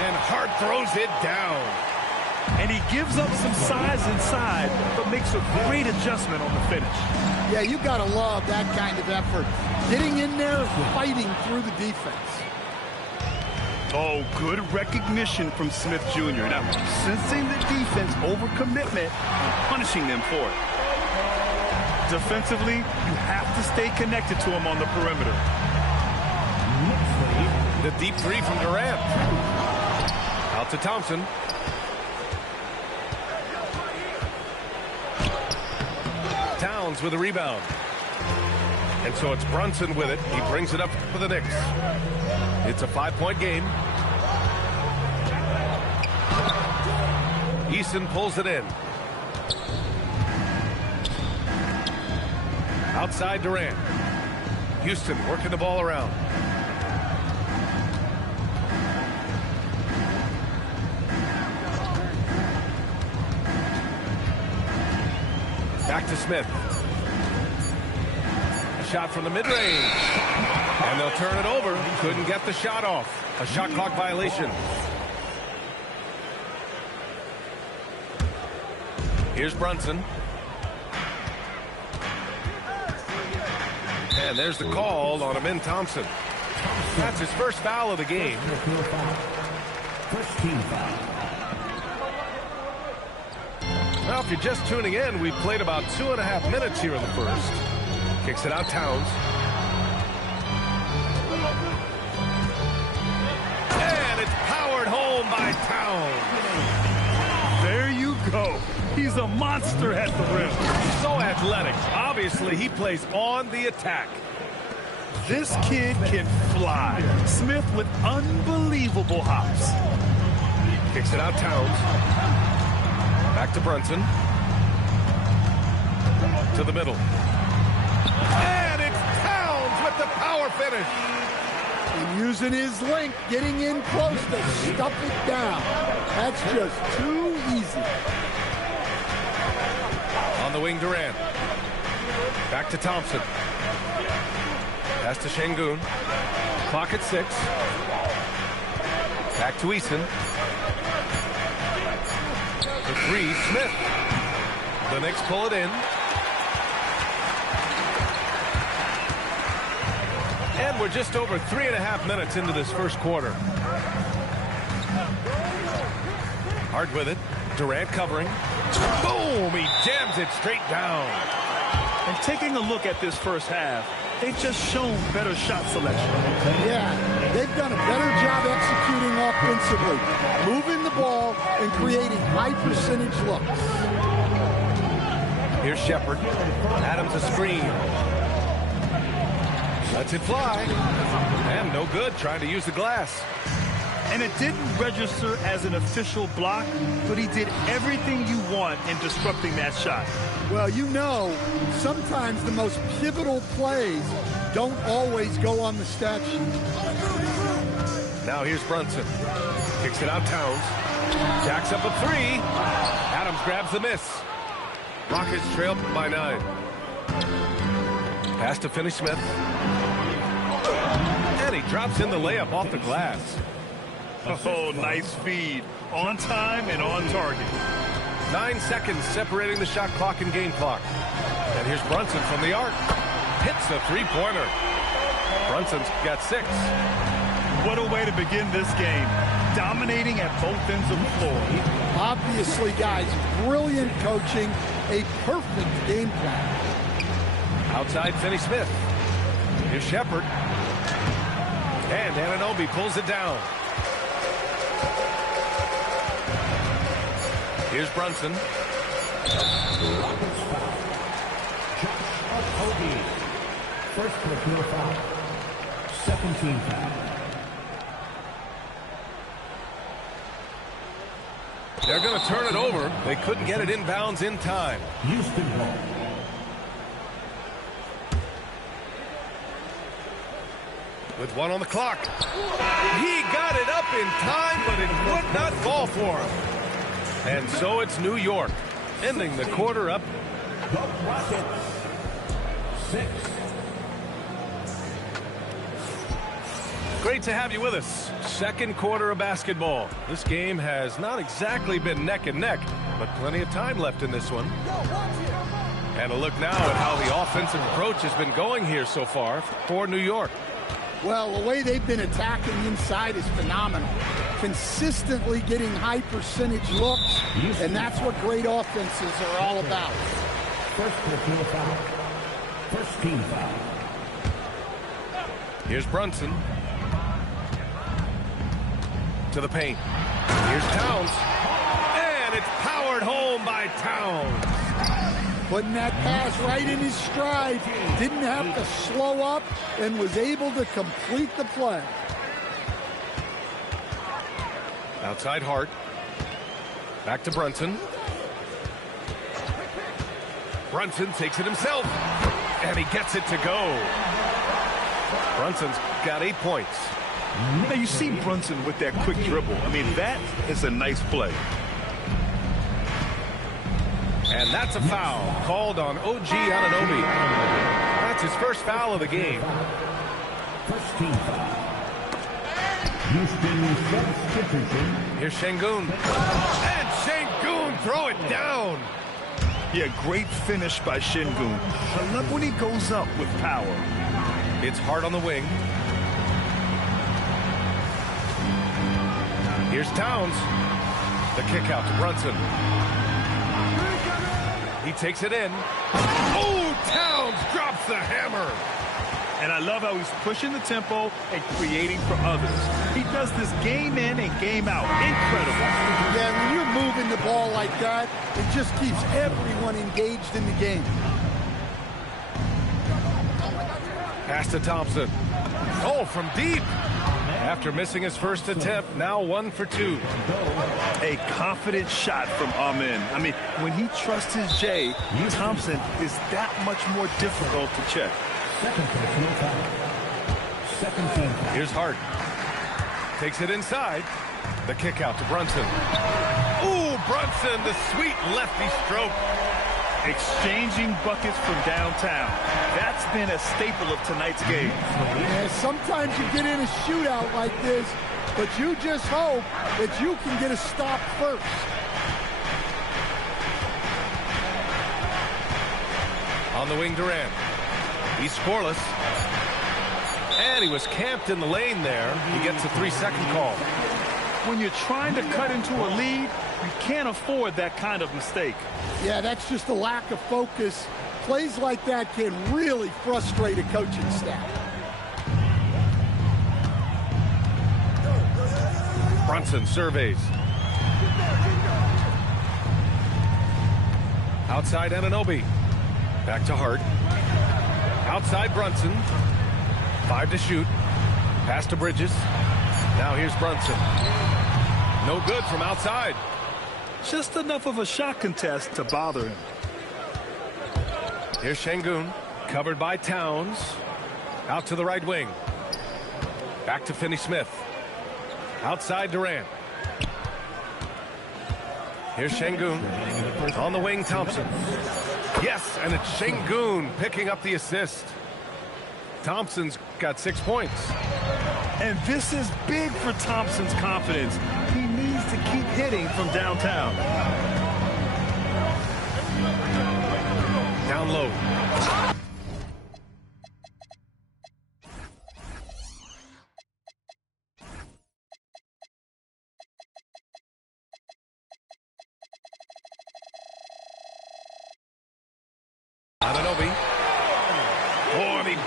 And Hart throws it down. And he gives up some size inside, but makes a great adjustment on the finish. Yeah, you got to love that kind of effort. Getting in there, fighting through the defense. Oh, good recognition from Smith Jr. Now, sensing the defense overcommitment and punishing them for it. Defensively, you have to stay connected to him on the perimeter. The deep three from Durant. Out to Thompson. Towns with a rebound. And so it's Brunson with it. He brings it up for the Knicks. It's a 5-point game. Eason pulls it in. Outside Durant. Houston working the ball around. Back to Smith. A shot from the mid-range. And they'll turn it over. Couldn't get the shot off. A shot clock violation. Here's Brunson. And there's the call on Amin Thompson. That's his first foul of the game. First team foul. Well, if you're just tuning in, we've played about 2.5 minutes here in the first. Kicks it out, Towns. And it's powered home by Towns. There you go. He's a monster at the rim. So athletic. Obviously, he plays on the attack. This kid can fly. Smith with unbelievable hops. Kicks it out, Towns. Back to Brunson. To the middle. And it's Towns with the power finish. And using his length, getting in close to stuff it down. That's just too easy. On the wing, Durant. Back to Thompson. Pass to Şengün. Clock at 6. Back to Eason. For 3, Smith. The Knicks pull it in. And we're just over 3.5 minutes into this first quarter. Hart with it. Durant covering. Boom! He jams it straight down. And taking a look at this first half, they've just shown better shot selection. Yeah, they've done a better job executing offensively, moving the ball and creating high-percentage looks. Here's Shepherd. Adams a screen. Lets it fly. And no good, trying to use the glass. And it didn't register as an official block, but he did everything you want in disrupting that shot. Well, you know, sometimes the most pivotal plays don't always go on the stat sheet. Now here's Brunson. Kicks it out, Towns. Jacks up a 3. Adams grabs the miss. Rockets trail by 9. Pass to Finney Smith. And he drops in the layup off the glass. Oh, nice feed. On time and on target. 9 seconds separating the shot clock and game clock. And here's Brunson from the arc. Hits the three-pointer. Brunson's got 6. What a way to begin this game. dominating at both ends of the floor. Obviously, guys, brilliant coaching, a perfect game plan. Outside Finney Smith. Here's Shepard. And Anunoby pulls it down. Here's Brunson. Rockets foul. Josh Okogie. First personal foul. Second team foul. They're going to turn it over. They couldn't get it inbounds in time. Houston ball. With one on the clock. He got it up in time, but it would not fall for him. And so it's New York, ending the quarter up. The Rockets. 6. Great to have you with us. Second quarter of basketball. This game has not exactly been neck and neck, but plenty of time left in this one. And a look now at how the offensive approach has been going here so far for New York. Well, the way they've been attacking inside is phenomenal. Consistently getting high percentage looks, and that's what great offenses are all about. First personal foul. First team foul. Here's Brunson. To the paint. Here's Towns. And it's powered home by Towns. Putting that pass right in his stride. Didn't have to slow up and was able to complete the play. Outside Hart. Back to Brunson. Brunson takes it himself. And he gets it to go. Brunson's got 8 points. Now you see Brunson with that quick dribble. I mean, that is a nice play. And that's a foul called on OG Anunoby. That's his first foul of the game. First team foul. Houston substitution. Here's Şengün. And Şengün throw it down. Yeah, great finish by Şengün. I love when he goes up with power. It's Hart on the wing. Here's Towns. The kick out to Brunson. He takes it in. Oh, Towns drops the hammer. And I love how he's pushing the tempo and creating for others. He does this game in and game out. Incredible. Yeah, when you're moving the ball like that, it just keeps everyone engaged in the game. Pass to Thompson. Oh, from deep. After missing his first attempt, now 1 for 2. A confident shot from Amen. I mean, when he trusts his J, Thompson is that much more difficult to check. Second personal foul. Second team foul. Here's Hart. Takes it inside. The kick out to Brunson. Ooh, Brunson, the sweet lefty stroke. Exchanging buckets from downtown. That's been a staple of tonight's game. Yeah, sometimes you get in a shootout like this, but you just hope that you can get a stop first. On the wing, Durant. He's scoreless. And he was camped in the lane there. He gets a 3-second call. When you're trying to cut into a lead, you can't afford that kind of mistake. Yeah, that's just a lack of focus. Plays like that can really frustrate a coaching staff. Brunson surveys. Outside Anunoby. Back to Hart. Outside Brunson. 5 to shoot. Pass to Bridges. Now here's Brunson. No good from outside. Just enough of a shot contest to bother him. Here's Şengün. Covered by Towns. Out to the right wing. Back to Finney Smith. Outside Durant. Here's Şengün. On the wing, Thompson. Yes, and it's Şengün picking up the assist. Thompson's got 6 points. And this is big for Thompson's confidence. He needs to keep hitting from downtown. Down low.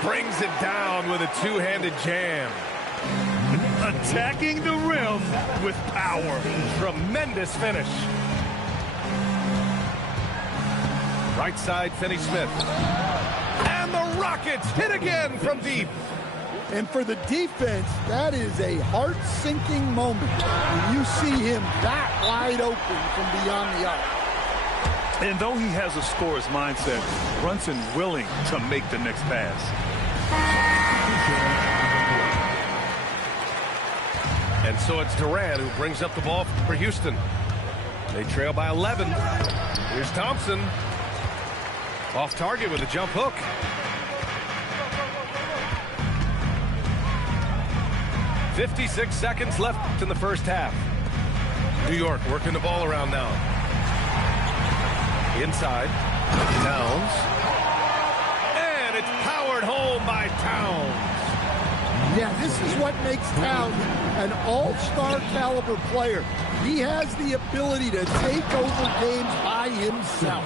brings it down with a two-handed jam. Attacking the rim with power. Tremendous finish. Right side, Finney-Smith. And the Rockets hit again from deep. And for the defense, that is a heart-sinking moment when you see him that wide open from beyond the arc. And though he has a scorer's mindset, Brunson willing to make the next pass. And so it's Durant who brings up the ball for Houston. They trail by 11. Here's Thompson. Off target with a jump hook. "56 seconds left in the first half. New York working the ball around now. Inside. Towns. And it's powered home by Towns. Yeah, this is what makes Towns an all-star caliber player. He has the ability to take over games by himself.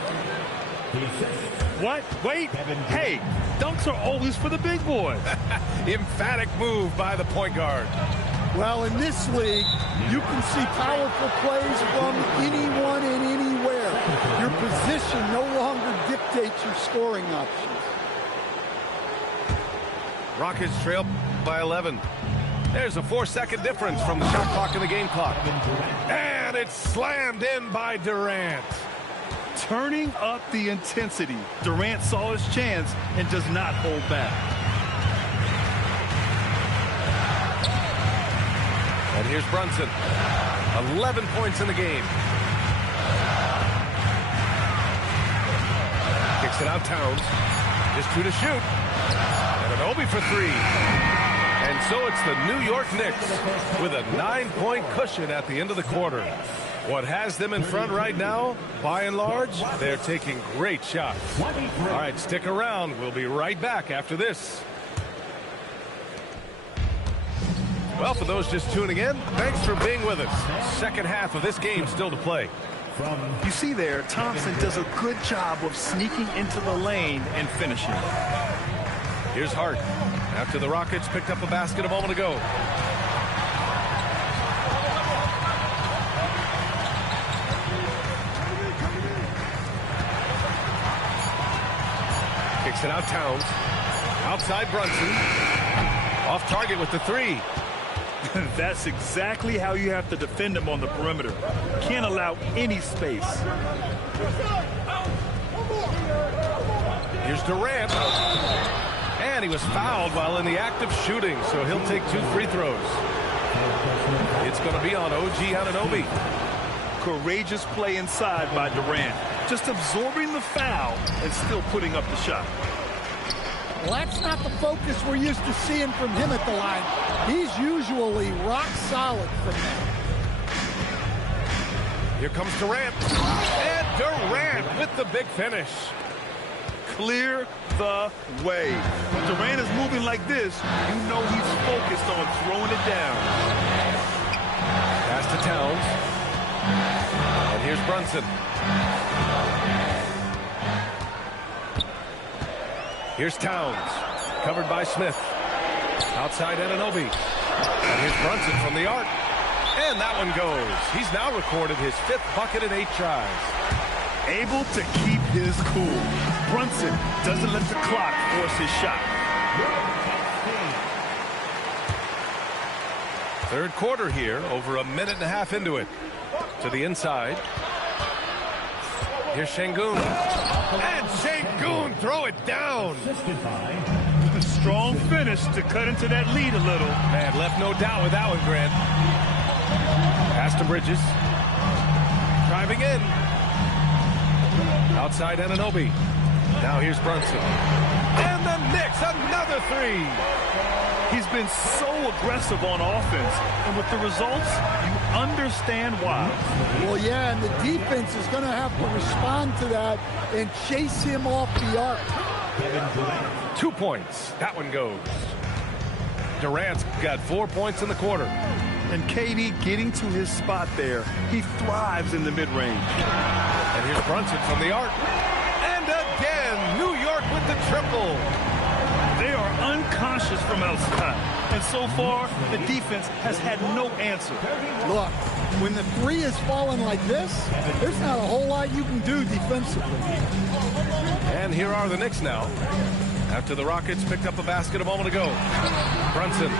What? Wait. Hey, dunks are always for the big boys. Emphatic move by the point guard. Well, in this league, you can see powerful plays from anyone and anywhere. Your position no longer dictates your scoring options. Rockets trail by 11. There's a 4-second difference from the shot clock and the game clock. And it's slammed in by Durant. Turning up the intensity. Durant saw his chance and does not hold back. And here's Brunson. 11 points in the game. Kicks it out, Towns. Just 2 to shoot. And an Obi for 3. And so it's the New York Knicks with a 9-point cushion at the end of the quarter. What has them in front right now, by and large, they're taking great shots. All right, stick around. We'll be right back after this. Well, for those just tuning in, thanks for being with us. Second half of this game still to play. You see there, Thompson does a good job of sneaking into the lane and finishing. Here's Hart after the Rockets picked up a basket a moment ago. Kicks it out, Towns. Outside Brunson. Off target with the 3. That's exactly how you have to defend him on the perimeter. Can't allow any space. Here's Durant. And he was fouled while in the act of shooting, so he'll take 2 free throws. It's going to be on OG Anunoby. Courageous play inside by Durant. Just absorbing the foul and still putting up the shot. Well, that's not the focus we're used to seeing from him at the line. He's usually rock solid from there. Here comes Durant. And Durant with the big finish. Clear the way. When Durant is moving like this, you know he's focused on throwing it down. Pass to Towns. And here's Brunson. Here's Towns, covered by Smith. Outside Anunoby. And here's Brunson from the arc. And that one goes. He's now recorded his 5th bucket in 8 tries. Able to keep his cool. Brunson doesn't let the clock force his shot. Third quarter here, over a minute and a half into it. To the inside. Here's Şengün. And Şengün throw it down. A strong finish to cut into that lead a little. Man, left no doubt with that one, Grant. Pass to Bridges. Driving in. Outside Anunoby. Now here's Brunson. And the Knicks, another 3. He's been so aggressive on offense, and with the results, you understand why. Well, yeah, and the defense is going to have to respond to that and chase him off the arc. 2 points. That one goes. Durant's got 4 points in the quarter. And KD getting to his spot there. He thrives in the mid-range. And here's Brunson from the arc. And again, New York with the triple. They are conscious from outside. And so far, the defense has had no answer. Look, when the three is falling like this, there's not a whole lot you can do defensively. And here are the Knicks now. After the Rockets picked up a basket a moment ago. Brunson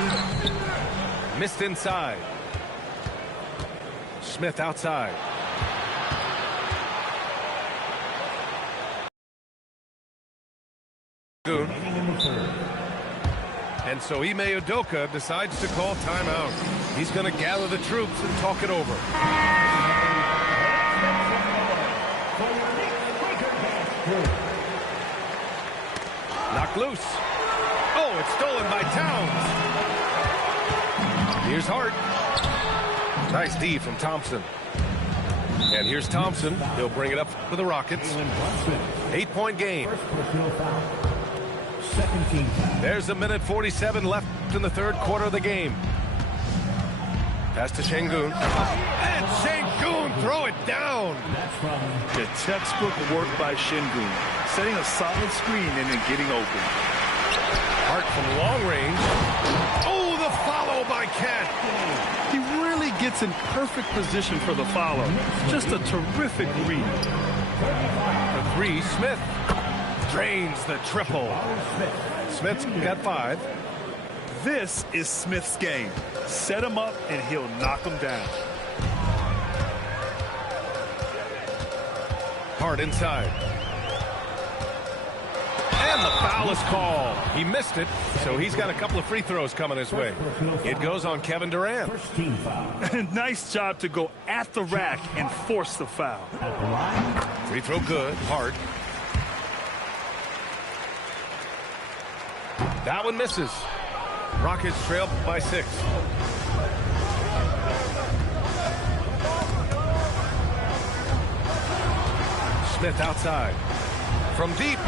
missed inside. Smith outside. And so Ime Udoka decides to call timeout. He's going to gather the troops and talk it over. Knocked loose. Oh, it's stolen by Towns. Here's Hart. Nice D from Thompson. And here's Thompson. He'll bring it up for the Rockets. 8-point game. There's a minute 47 left in the third quarter of the game. Pass to Şengün. And Şengün throw it down. The textbook work by Şengün. Setting a solid screen and then getting open. Hart from long range. Oh, the follow by Cat. He really gets in perfect position for the follow. Just a terrific read. The three, Smith. Drains the triple. Smith's got 5. This is Smith's game. Set him up and he'll knock him down. Hart inside. And the foul is called. He missed it, so he's got a couple of free throws coming his way. It goes on Kevin Durant. Nice job to go at the rack and force the foul. Free throw good. Hart. That one misses. Rockets trail by 6. Smith outside. From deep.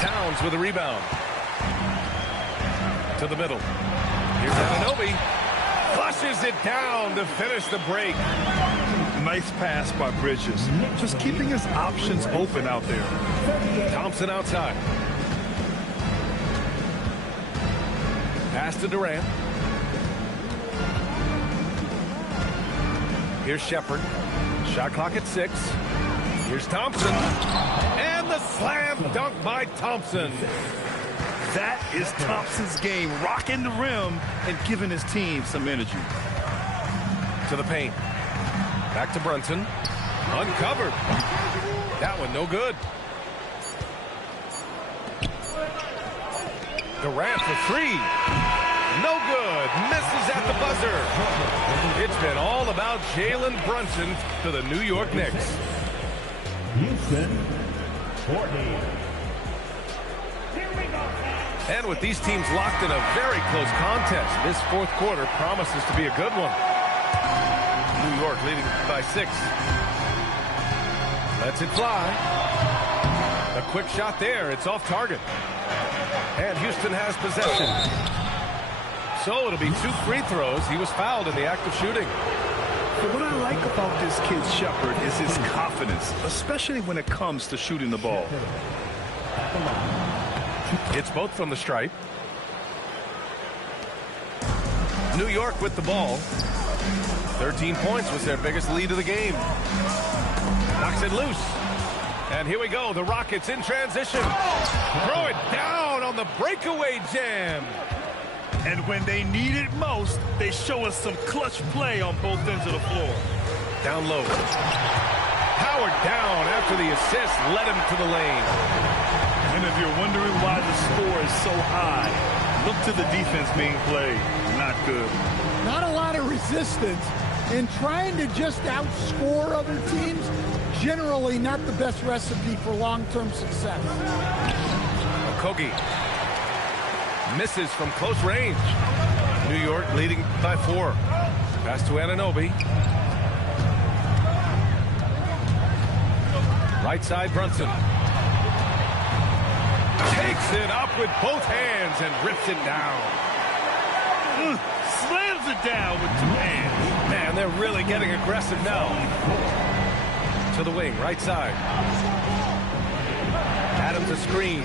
Towns with a rebound. To the middle. Here's Anunoby. Flushes it down to finish the break. Nice pass by Bridges. Just keeping his options open out there. Thompson outside. Pass to Durant. Here's Shepherd. Shot clock at 6. Here's Thompson. And the slam dunk by Thompson. That is Thompson's game. Rocking the rim and giving his team some energy. To the paint. Back to Brunson. Uncovered. That one no good. Durant for 3. No good. Misses at the buzzer. It's been all about Jalen Brunson to the New York Knicks. Houston, Courtney. And with these teams locked in a very close contest, this fourth quarter promises to be a good one. New York leading by 6. Lets it fly. A quick shot there. It's off target. And Houston has possession. So it'll be 2 free throws. He was fouled in the act of shooting. But what I like about this kid Shepherd is his confidence, especially when it comes to shooting the ball. It's both from the stripe. New York with the ball. 13 points was their biggest lead of the game. Knocks it loose. And here we go. The Rockets in transition. Throw it down on the breakaway jam. And when they need it most, they show us some clutch play on both ends of the floor. Down low. Howard down after the assist led him to the lane. And if you're wondering why the score is so high, look to the defense being played. Not good. Not a lot of resistance. And trying to just outscore other teams, generally not the best recipe for long-term success. Okogie misses from close range. New York leading by 4. Pass to Anunoby. Right side, Brunson. Takes it up with both hands and rips it down. Slams it down with 2 hands. Man, they're really getting aggressive now. To the wing, right side. Adams a screen.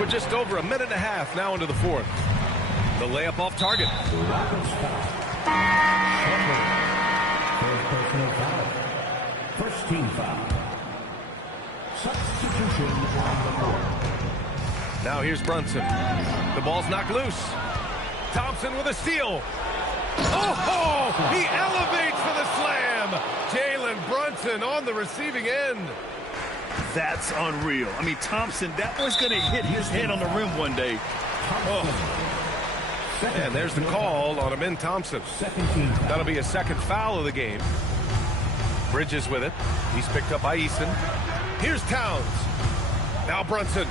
We're just over a minute and a half now into the fourth. The layup off target. First team foul. Substitution on the court. Now here's Brunson. The ball's knocked loose. Thompson with a steal. Oh, he elevates for the slam. Jalen Brunson on the receiving end. That's unreal. I mean, Thompson, that was going to hit his head on the rim one day. Oh. And there's the call on Amin Thompson. That'll be a second foul of the game. Bridges with it. He's picked up by Eason. Here's Towns. Now Brunson.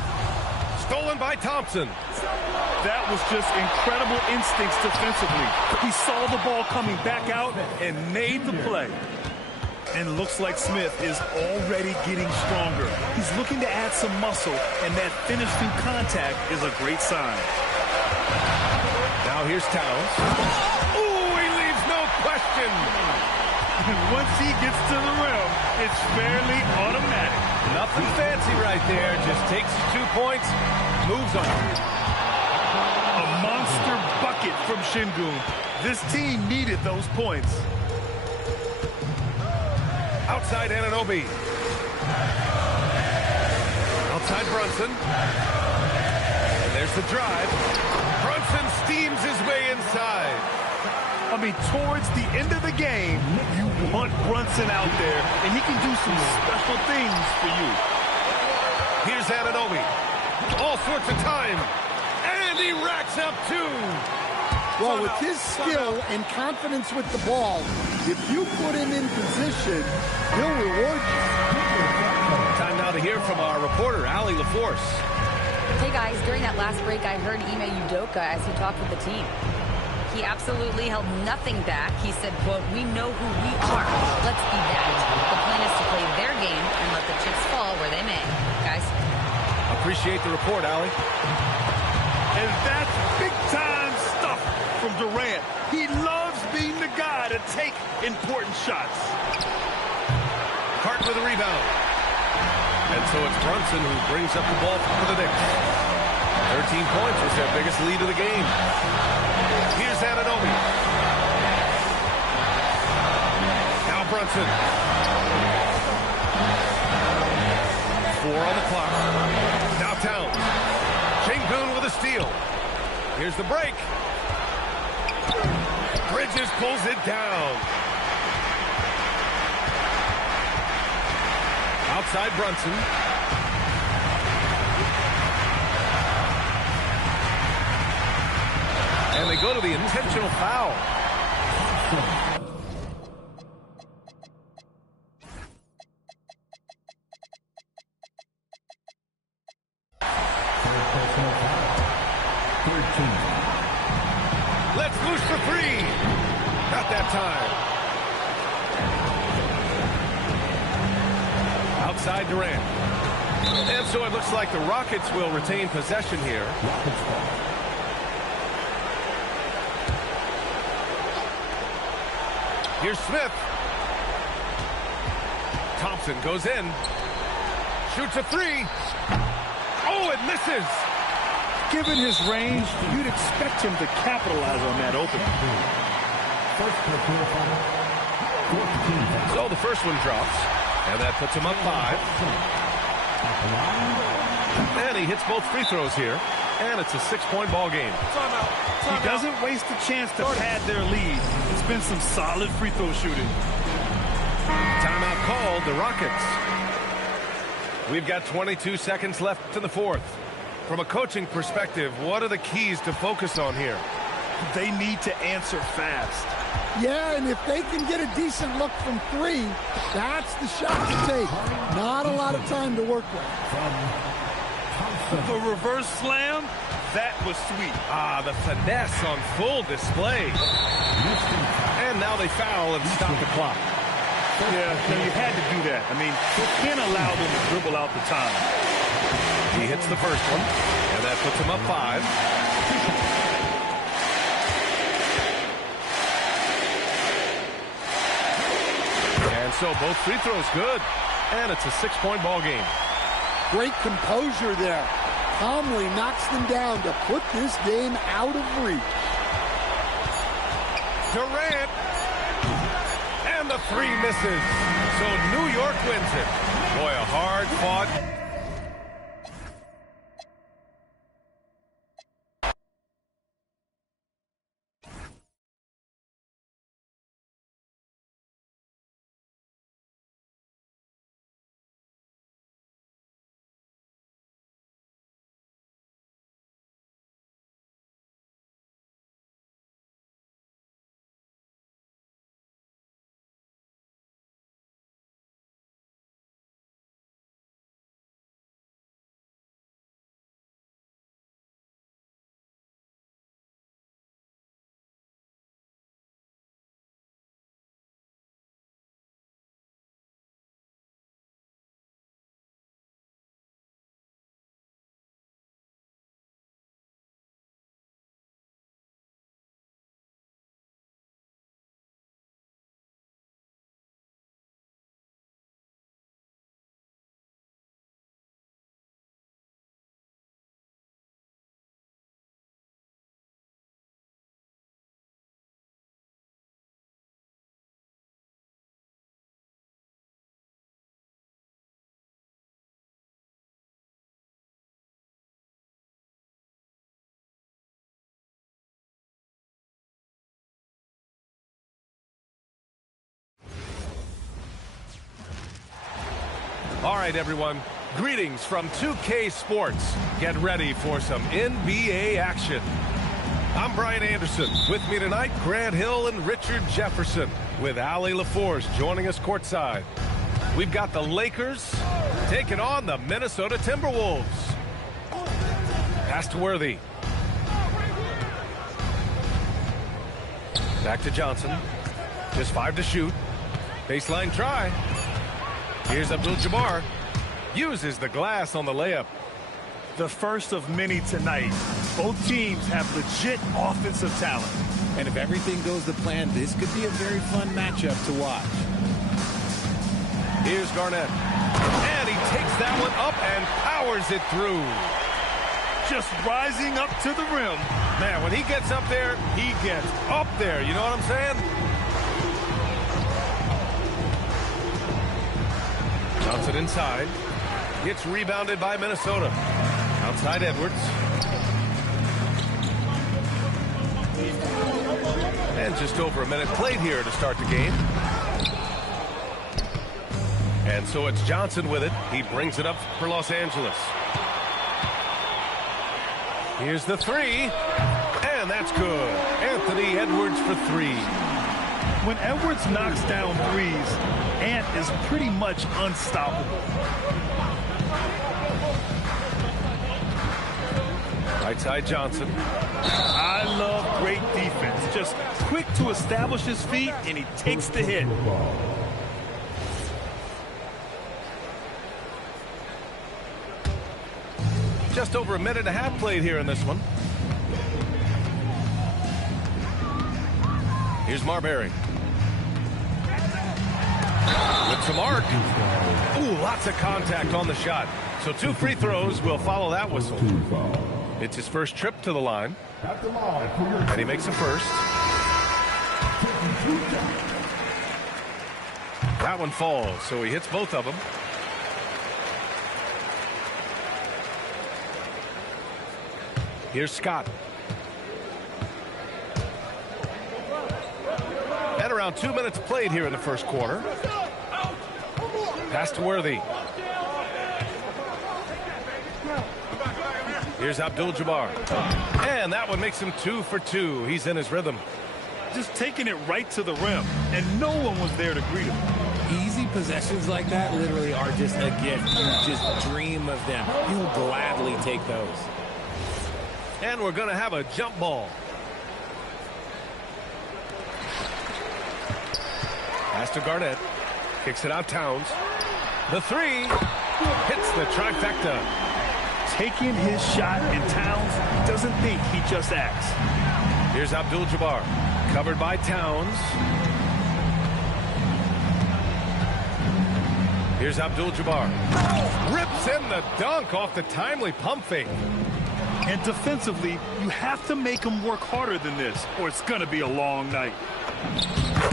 Stolen by Thompson. That was just incredible instincts defensively. He saw the ball coming back out and made the play. And looks like Smith is already getting stronger. He's looking to add some muscle, and that finish through contact is a great sign. Now here's Towns. Ooh, he leaves no question. And once he gets to the rim, it's fairly automatic. Nothing fancy right there. Just takes 2 points, moves on. A monster bucket from Şengün. This team needed those points. Outside Anunoby. Outside Brunson. And there's the drive. Brunson steams his way inside. I mean, towards the end of the game, you want Brunson out there, and he can do some special things for you. Here's Anunoby. All sorts of time. And he racks up 2. Well, with his skill and confidence with the ball, if you put him in position, he'll reward you. Time now to hear from our reporter, Allie LaForce. Hey, guys, during that last break, I heard Ime Udoka as he talked with the team. He absolutely held nothing back. He said, quote, "We know who we are. Let's be that." The plan is to play their game and let the chips fall where they may. Guys. Appreciate the report, Allie. And that's big-time stuff from Durant. He loves being the guy to take important shots. Hart with a rebound. And so it's Brunson who brings up the ball for the Knicks. 13 points was their biggest lead of the game. Here's Anunoby. Now Brunson. 4 on the clock. Now Towns. Şengün with a steal. Here's the break. Bridges pulls it down. Outside Brunson. And they go to the intentional foul. Let's loose for 3. Not that time. Outside Durant. And so it looks like the Rockets will retain possession here. Here's Smith. Thompson goes in. Shoots a 3. Oh, it misses. Given his range, you'd expect him to capitalize on that opening. So the first one drops. And that puts him up 5. And he hits both free throws here. And it's a 6-point ball game. He doesn't waste a chance to pad their lead. It's been some solid free throw shooting. Timeout called, the Rockets. We've got 22 seconds left in the fourth. From a coaching perspective, what are the keys to focus on here? They need to answer fast. Yeah, and if they can get a decent look from 3, that's the shot to take. Not a lot of time to work with. The reverse slam, that was sweet. Ah, the finesse on full display. And now they foul and stop the clock. Yeah, you had to do that. I mean, you can't allow them to dribble out the time. He hits the first one, and that puts him up 5. And so both free throws good, and it's a 6-point ball game. Great composure there. calmly knocks them down to put this game out of reach. Durant. And the three misses. So New York wins it. Boy, a hard-fought. All right, everyone. Greetings from 2K Sports. Get ready for some NBA action. I'm Brian Anderson. With me tonight, Grant Hill and Richard Jefferson, with Allie LaForce joining us courtside. We've got the Lakers taking on the Minnesota Timberwolves. Pass to Worthy. Back to Johnson. Just 5 to shoot. Baseline try. Here's Abdul-Jabbar. Uses the glass on the layup. The first of many tonight. Both teams have legit offensive talent. And if everything goes to plan, this could be a very fun matchup to watch. Here's Garnett. And he takes that one up and powers it through. Just rising up to the rim. Man, when he gets up there, he gets up there. You know what I'm saying? Johnson inside. Gets rebounded by Minnesota. Outside Edwards. And just over a minute played here to start the game. And so it's Johnson with it. He brings it up for Los Angeles. Here's the three. And that's good. Anthony Edwards for three. When Edwards knocks down threes, Ant is pretty much unstoppable. Right side Johnson. I love great defense. Just quick to establish his feet, and he takes the hit. Just over a minute and a half played here in this one. Here's Marbury. With some arc. Ooh, lots of contact on the shot. So 2 free throws will follow that whistle. It's his first trip to the line. And he makes a first. That one falls, so he hits both of them. Here's Scott. And around 2 minutes played here in the first quarter. Pass to Worthy. Here's Abdul-Jabbar. And that one makes him 2 for 2. He's in his rhythm. Just taking it right to the rim, and no one was there to greet him. Easy possessions like that literally are just a gift. You just dream of them. He'll gladly take those. And we're going to have a jump ball. Pass to Garnett. Kicks it out Towns. The three hits the trifecta. Taking his shot, and Towns doesn't think, he just acts. Here's Abdul-Jabbar. Covered by Towns. Here's Abdul-Jabbar. Rips in the dunk off the timely pump fake. And defensively, you have to make him work harder than this, or it's going to be a long night.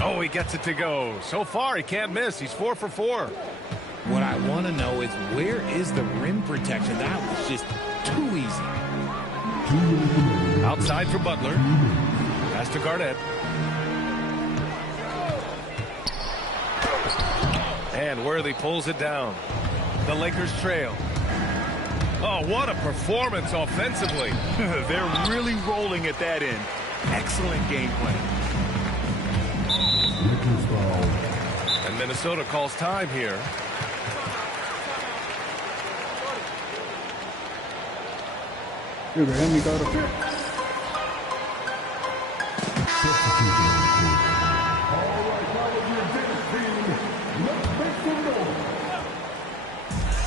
Oh, he gets it to go. So far, he can't miss. He's 4 for 4. What I want to know is, where is the rim protection? That was just too easy. Outside for Butler. Pass to Garnett. And Worthy pulls it down. The Lakers trail. Oh, what a performance offensively. They're really rolling at that end. Excellent game plan. And Minnesota calls time here.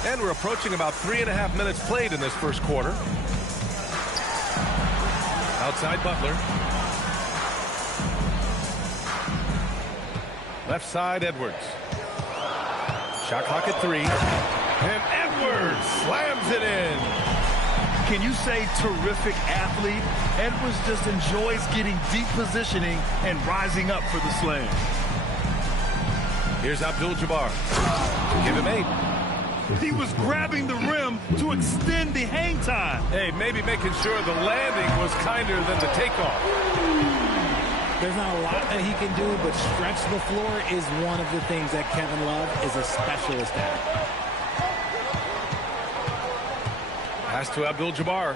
And we're approaching about 3.5 minutes played in this first quarter. Outside Butler. Left side Edwards. Shot clock at 3. And Edwards slams it in. Can you say terrific athlete? Edwards just enjoys getting deep positioning and rising up for the slam. Here's Abdul-Jabbar. Give him 8. He was grabbing the rim to extend the hang time. Hey, maybe making sure the landing was kinder than the takeoff. There's not a lot that he can do, but stretch the floor is one of the things that Kevin Love is a specialist at. Pass to Abdul-Jabbar.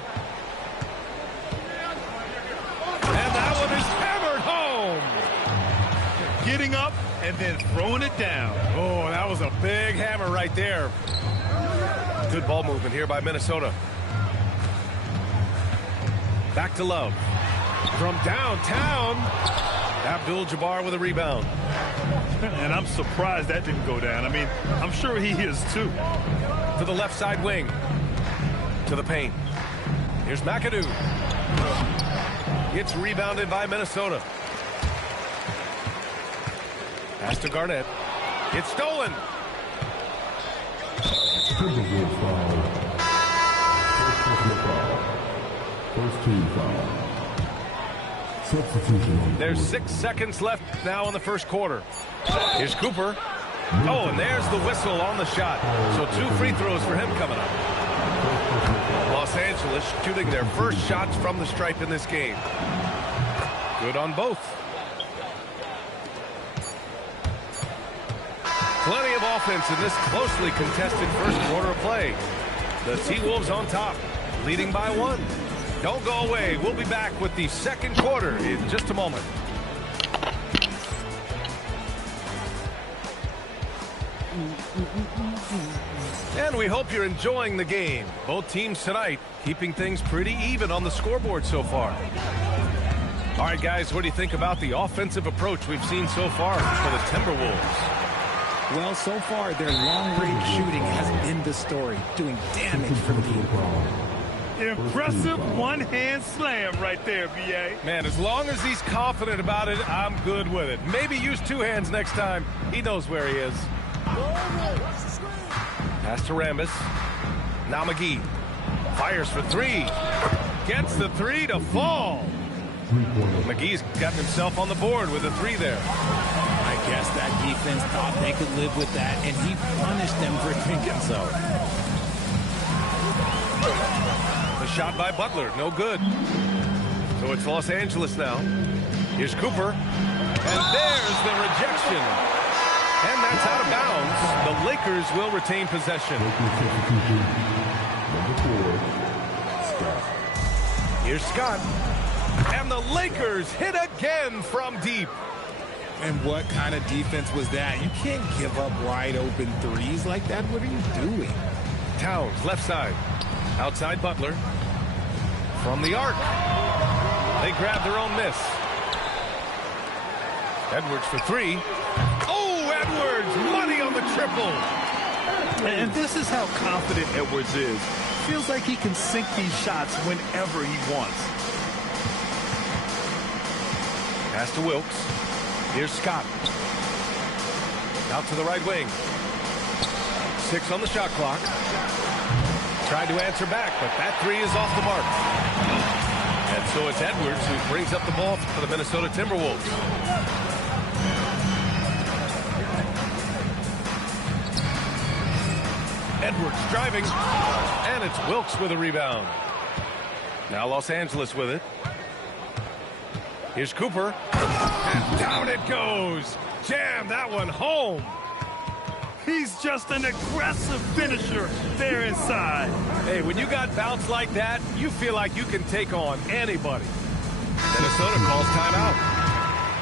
And that one is hammered home. Getting up and then throwing it down. Oh, that was a big hammer right there. Good ball movement here by Minnesota. Back to Love. From downtown, Abdul-Jabbar with a rebound. And I'm surprised that didn't go down. I mean, I'm sure he is too. To the left side wing. To the paint. Here's McAdoo. It's rebounded by Minnesota. Pass to Garnett. It's stolen. First team foul. Substitution. There's 6 seconds left now in the first quarter. Here's Cooper. Oh, and there's the whistle on the shot. So 2 free throws for him coming up. Los Angeles shooting their first shots from the stripe in this game. Good on both. Plenty of offense in this closely contested first quarter of play. The T-Wolves on top, leading by 1. Don't go away. We'll be back with the second quarter in just a moment. And we hope you're enjoying the game. Both teams tonight keeping things pretty even on the scoreboard so far. All right, guys, what do you think about the offensive approach we've seen so far for the Timberwolves? Well, so far, their long-range shooting has been the story, doing damage for the team. Impressive one-hand slam right there, B.A. Man, as long as he's confident about it, I'm good with it. Maybe use 2 hands next time. He knows where he is. Pass to Rambis. Now McGee. Fires for 3. Gets the 3 to fall. McGee's gotten himself on the board with a 3 there. I guess that defense thought they could live with that, and he punished them for thinking so. The shot by Butler, no good. So it's Los Angeles now. Here's Cooper. And there's the rejection. And that's out of bounds. The Lakers will retain possession. Here's Scott. And the Lakers hit again from deep. And what kind of defense was that? You can't give up wide open threes like that. What are you doing? Towns, left side. Outside Butler. From the arc. They grab their own miss. Edwards for 3. Oh, Edwards! Money on the triple. And this is how confident Edwards is. Feels like he can sink these shots whenever he wants. Pass to Wilkes. Here's Scott. Out to the right wing. 2:36 on the shot clock. Tried to answer back, but that three is off the mark. And so it's Edwards who brings up the ball for the Minnesota Timberwolves. Edwards driving, and it's Wilkes with a rebound. Now Los Angeles with it. Here's Cooper, and down it goes. Jam that one home. He's just an aggressive finisher there inside. Hey, when you got bounce like that, you feel like you can take on anybody. Minnesota calls timeout.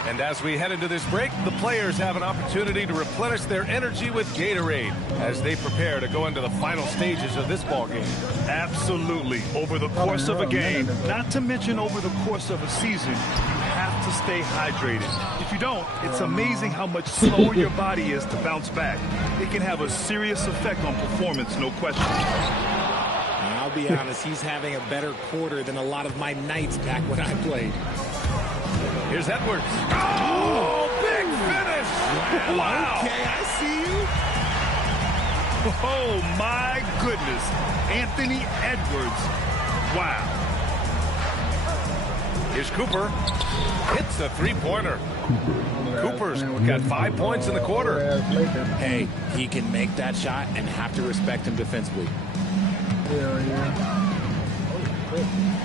And as we head into this break, the players have an opportunity to replenish their energy with Gatorade as they prepare to go into the final stages of this ball game. Absolutely. Over the course of a game, not to mention over the course of a season, you have to stay hydrated. If you don't, it's amazing how much slower your body is to bounce back. It can have a serious effect on performance, no question. I'll be honest, he's having a better quarter than a lot of my nights back when I played. Here's Edwards. Oh, big finish. Wow. Okay, I see you. Oh, my goodness. Anthony Edwards. Wow. Here's Cooper. Hits a three-pointer. Cooper's got 5 points in the quarter. Hey, he can make that shot and have to respect him defensively.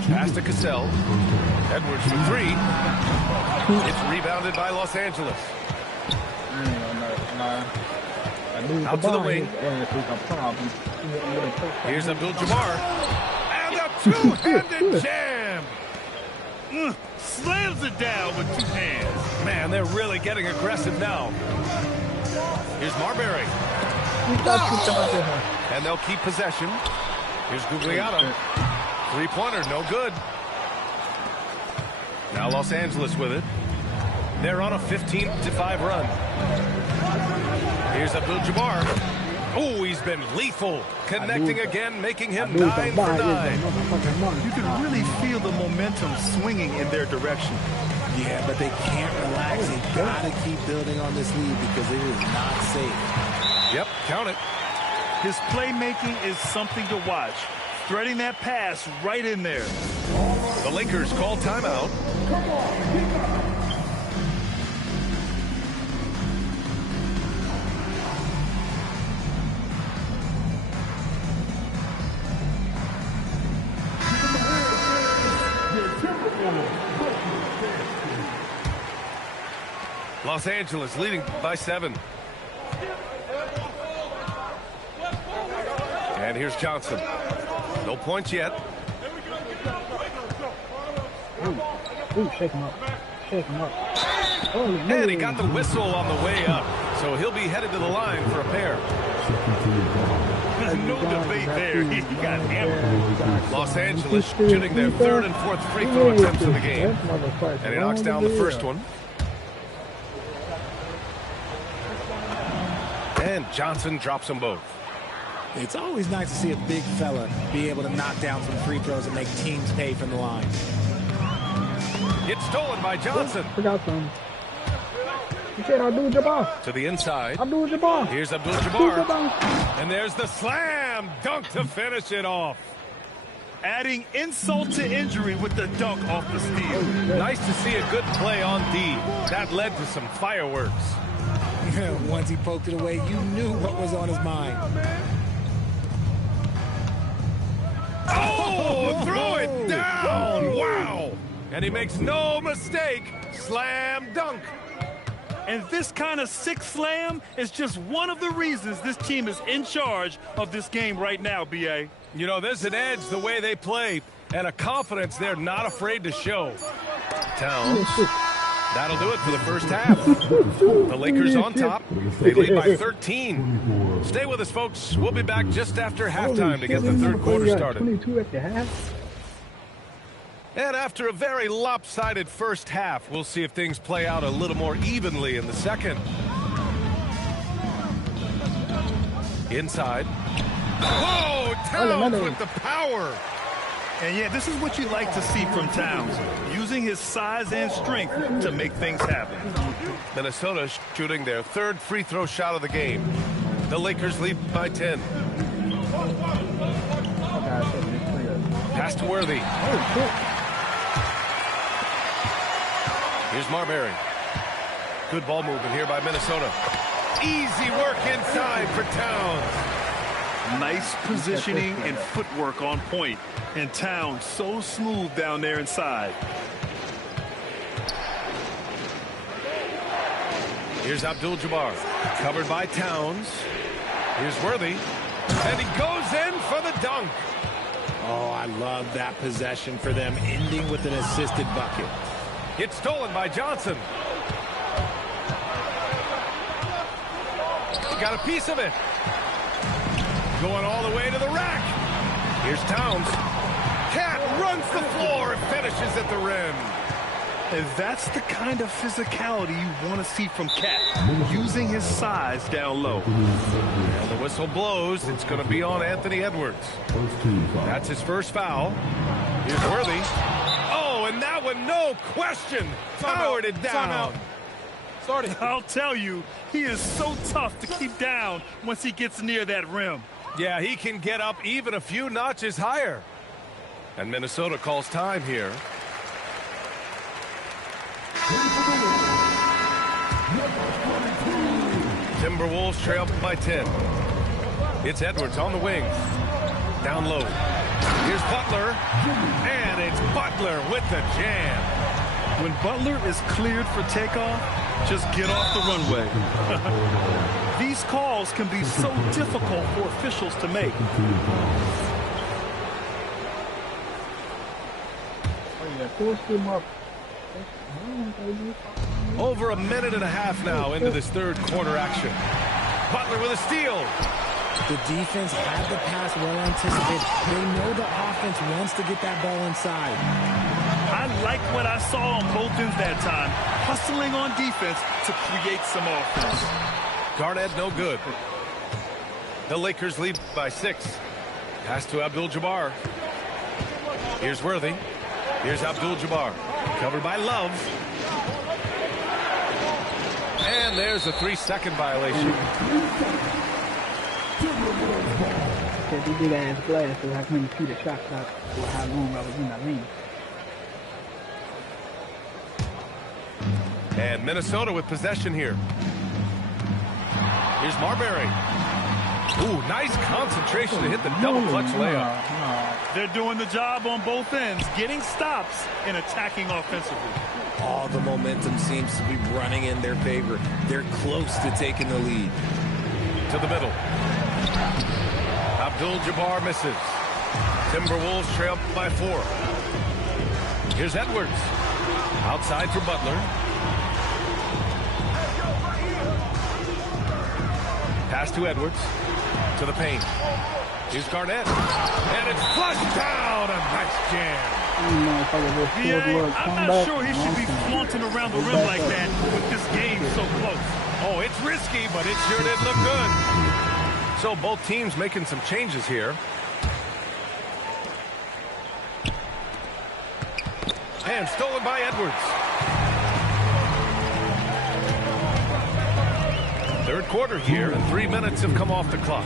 Pass to Cassell. Edwards for three. It's rebounded by Los Angeles. Out to the wing. Here's Abdul-Jabbar. And a two-handed jam. Slams it down with two hands. Man, they're really getting aggressive now. Here's Marbury. And they'll keep possession. Here's Guglielmo. Three-pointer, no good. Now Los Angeles with it. They're on a 15-5 run. Here's Abdul-Jabbar. Oh, he's been lethal. Connecting again, making him 9 for 9. You can really feel the momentum swinging in their direction. Yeah, but they can't relax. They gotta keep building on this lead because it is not safe. Yep, count it. His playmaking is something to watch. Threading that pass right in there. The Lakers call timeout. Los Angeles leading by 7. And here's Johnson. No points yet. Ooh, shake him up. Shake him up. Oh, no. And he got the whistle on the way up. So he'll be headed to the line for a pair. No debate there. He got hammered. Los Angeles shooting their third and fourth free throw attempts of the game. And he knocks down the first one. And Johnson drops them both. It's always nice to see a big fella be able to knock down some free throws and make teams pay from the line. It's stolen by Johnson. Forgot some. You said Abdul-Jabbar. To the inside. Abdul-Jabbar. Here's Abdul-Jabbar. And there's the slam dunk to finish it off. Adding insult to injury with the dunk off the steal. Nice to see a good play on D. That led to some fireworks. Once he poked it away, you knew what was on his mind. Oh, throw it down. Wow. And he makes no mistake. Slam dunk. And this kind of sick slam is just one of the reasons this team is in charge of this game right now, B.A. You know, there's an edge the way they play and a confidence they're not afraid to show. Towns. That'll do it for the first half. The Lakers on top. They lead by 13. Stay with us, folks. We'll be back just after halftime to get the third quarter started. 22 at the half. And after a very lopsided first half, we'll see if things play out a little more evenly in the second. Inside. Whoa, Towns with the power. And yeah, this is what you like to see from Towns, using his size and strength to make things happen. Minnesota shooting their third free throw shot of the game. The Lakers lead by 10. Pass to Worthy. Here's Marbury. Good ball movement here by Minnesota. Easy work inside for Towns. Nice positioning and footwork on point. And Towns so smooth down there inside. Here's Abdul-Jabbar. Covered by Towns. Here's Worthy. And he goes in for the dunk. Oh, I love that possession for them, ending with an assisted bucket. It's stolen by Johnson. Got a piece of it. Going all the way to the rack. Here's Towns. Cat runs the floor and finishes at the rim. And that's the kind of physicality you want to see from Cat, using his size down low. And the whistle blows. It's going to be on Anthony Edwards. That's his first foul. Here's Worthy. Oh, and that one, no question, powered it down. I'll tell you, he is so tough to keep down once he gets near that rim. Yeah, he can get up even a few notches higher. And Minnesota calls time here. Timberwolves trail by 10. It's Edwards on the wing. Down low. Here's Butler. And it's Butler with the jam. When Butler is cleared for takeoff, just get off the runway. These calls can be so difficult for officials to make. Over a minute and a half now into this third quarter action. Butler with a steal. The defense had the pass well anticipated. They know the offense wants to get that ball inside. I like what I saw on both ends that time. Hustling on defense to create some offense. Garnett no good. The Lakers lead by 6. Pass to Abdul-Jabbar. Here's Worthy. Here's Abdul-Jabbar. Covered by Love. And there's a 3-second violation. Because he did ass glass, so I couldn't see the shot clock or how long I was in the lane. And Minnesota with possession here. Here's Marbury. Ooh, nice concentration to hit the double clutch layup. They're doing the job on both ends, getting stops and attacking offensively. All the momentum seems to be running in their favor. They're close to taking the lead. To the middle. Abdul-Jabbar misses. Timberwolves trail by 4. Here's Edwards. Outside for Butler. Pass to Edwards. To the paint. Here's Garnett. And it's flushed down. A nice jam. I'm not sure he should be flaunting around the rim like that with this game so close. Oh, it's risky, but it sure did look good. So both teams making some changes here. And stolen by Edwards. Third quarter here, and 3 minutes have come off the clock.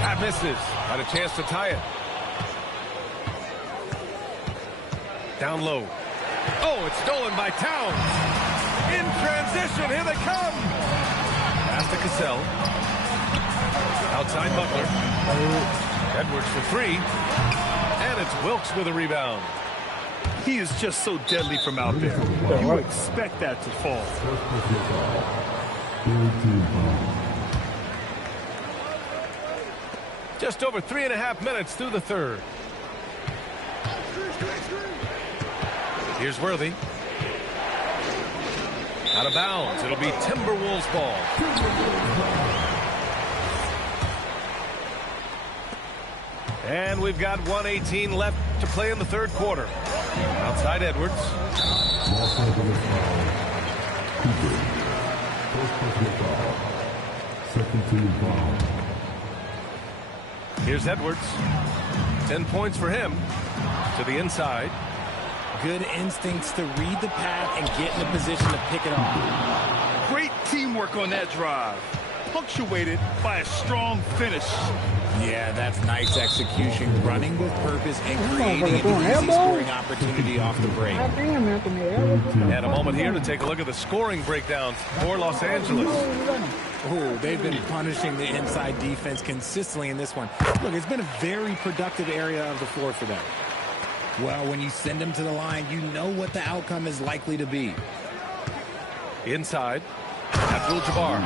That misses. Had a chance to tie it. Down low. Oh, it's stolen by Towns. In transition, here they come. Pass to Cassell. Outside Butler. Edwards for 3. And it's Wilkes with a rebound. He is just so deadly from out there. You expect that to fall. Just over 3.5 minutes through the third. Here's Worthy. Out of bounds. It'll be Timberwolves ball. And we've got 1:18 left to play in the third quarter. Outside Edwards. Here's Edwards. 10 points for him. To the inside. Good instincts to read the path and get in a position to pick it off. Great teamwork on that drive, punctuated by a strong finish. Yeah, that's nice execution, running with purpose and creating an easy scoring opportunity off the break. And a moment here to take a look at the scoring breakdowns for Los Angeles. Oh, they've been punishing the inside defense consistently in this one. Look, it's been a very productive area of the floor for them. Well, when you send them to the line, you know what the outcome is likely to be. Inside, Abdul-Jabbar.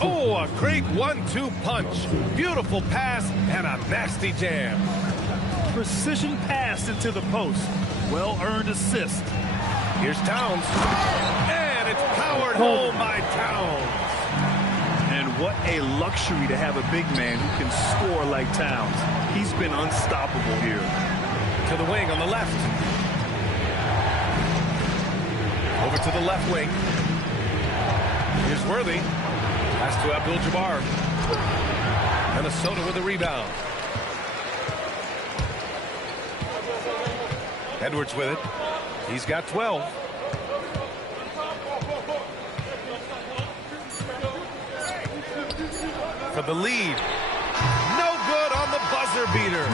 Oh, a great 1-2 punch. Beautiful pass and a nasty jam. Precision pass into the post. Well-earned assist. Here's Towns. And it's powered home by Towns. And what a luxury to have a big man who can score like Towns. He's been unstoppable here. To the wing on the left. Over to the left wing. Here's Worthy. Pass to Abdul-Jabbar. Minnesota with a rebound. Edwards with it. He's got 12. For the lead. No good on the buzzer beater.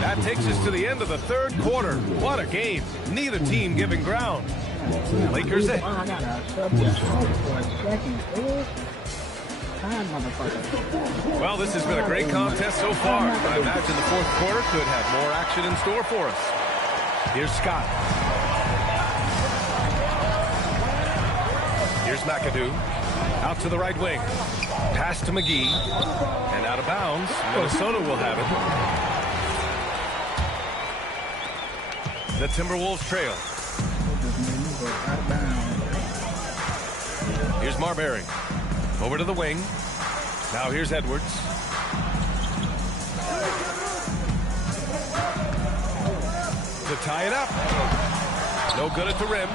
That takes us to the end of the third quarter. What a game. Neither team giving ground. Lakers it. Well, this has been a great contest so far. I imagine the fourth quarter could have more action in store for us. Here's Scott. Here's McAdoo. Out to the right wing. Pass to McGee. And out of bounds. Minnesota will have it. The Timberwolves trail. Here's Marbury. Over to the wing. Now here's Edwards. To tie it up. No good at the rim.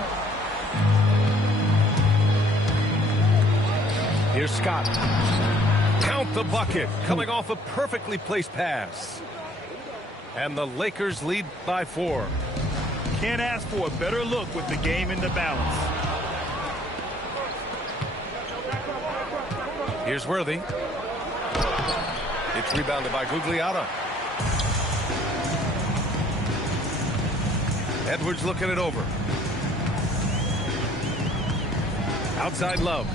Here's Scott. Count the bucket. Coming off a perfectly placed pass. And the Lakers lead by 4. Can't ask for a better look with the game in the balance. Here's Worthy. It's rebounded by Gugliotta. Edwards looking it over. Outside Love.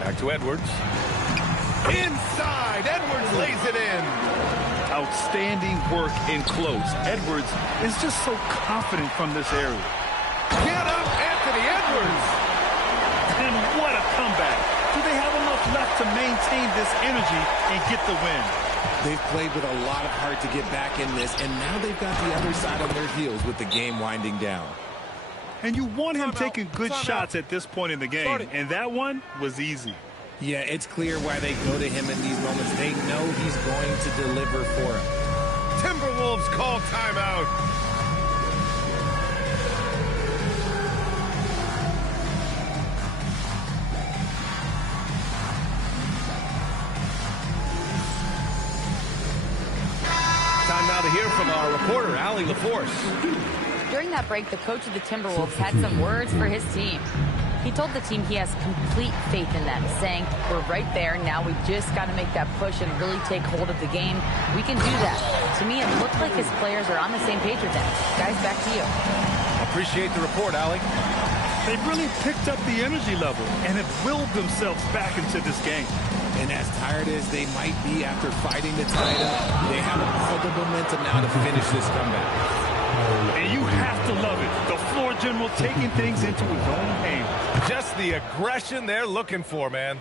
Back to Edwards. Inside. Edwards lays it in. Outstanding work in close. Edwards is just so confident from this area. Get up, Anthony Edwards. And what a comeback. Do they have enough left to maintain this energy and get the win? They've played with a lot of heart to get back in this, and now they've got the other side on their heels with the game winding down. And you want him taking good shots at this point in the game, and that one was easy. Yeah, it's clear why they go to him in these moments. They know he's going to deliver for him. Timberwolves call timeout. Time now to hear from our reporter, Allie LaForce. During that break, the coach of the Timberwolves had some words for his team. He told the team he has complete faith in them, saying, we're right there. Now we just got to make that push and really take hold of the game. We can do that. To me, it looked like his players are on the same page with him. Guys, back to you. Appreciate the report, Allie. They've really picked up the energy level and have willed themselves back into this game. And as tired as they might be after fighting to tie it up, they have all the momentum now to finish this comeback. And you have to love it. The floor general taking things into his own hands. Just the aggression they're looking for, man.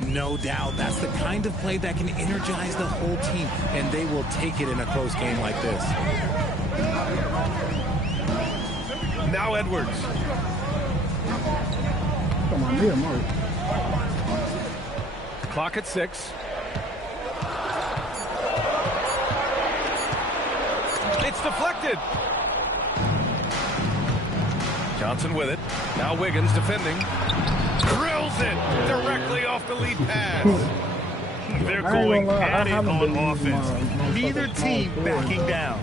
No doubt. That's the kind of play that can energize the whole team, and they will take it in a close game like this. Now Edwards. Come on, here, Mark. Clock at 6. It's deflected. Johnson with it. Now Wiggins defending. Drills it directly off the lead pass. They're going at it on offense. Neither team backing down.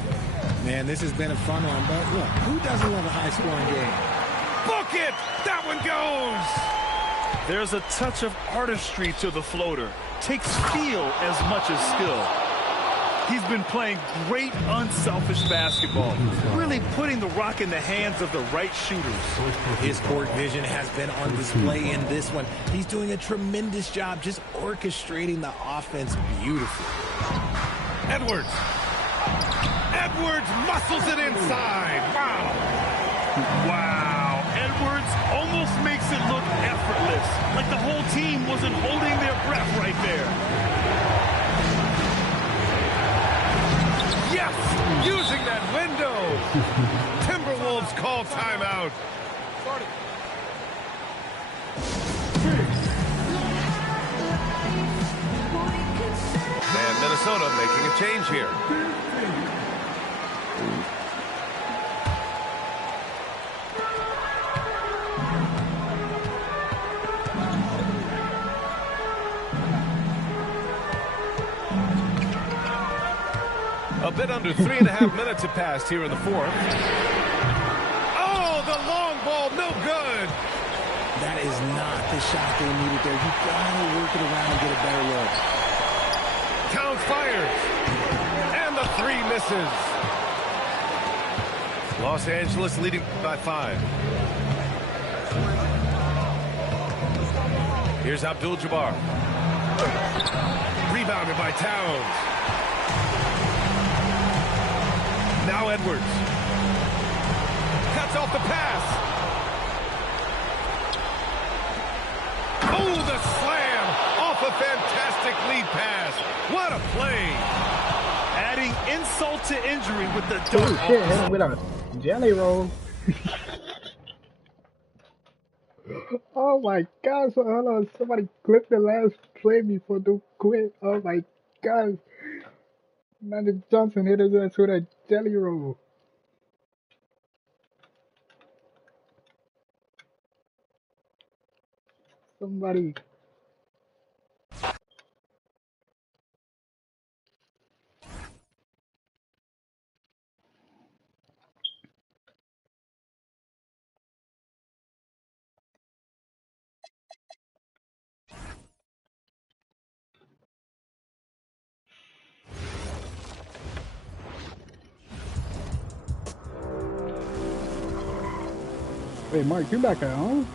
Man, this has been a fun one, but look, who doesn't love a high-scoring game? Book it! That one goes! There's a touch of artistry to the floater. Takes feel as much as skill. He's been playing great unselfish basketball, really putting the rock in the hands of the right shooters. His court vision has been on display in this one. He's doing a tremendous job just orchestrating the offense beautifully. Edwards. Edwards muscles it inside. Wow. Wow. Edwards almost makes it look effortless, like the whole team wasn't holding their breath right there. Yes, using that window. Timberwolves call timeout. And Minnesota making a change here. A bit under 3.5 minutes have passed here in the fourth. Oh, the long ball, no good. That is not the shot they needed there. You gotta work it around and get a better look. Towns fires. And the three misses. Los Angeles leading by 5. Here's Abdul-Jabbar. Rebounded by Towns. Now Edwards. Cuts off the pass. Oh, the slam off a fantastic lead pass. What a play. Adding insult to injury with the Oh dunk. shit, hit him with a jelly roll. Oh my god, so hold on, somebody clipped the last play before the quit. Oh my god. Magic Johnson hit his ass with a jelly roll. Somebody. Wait, Mark, you back at home?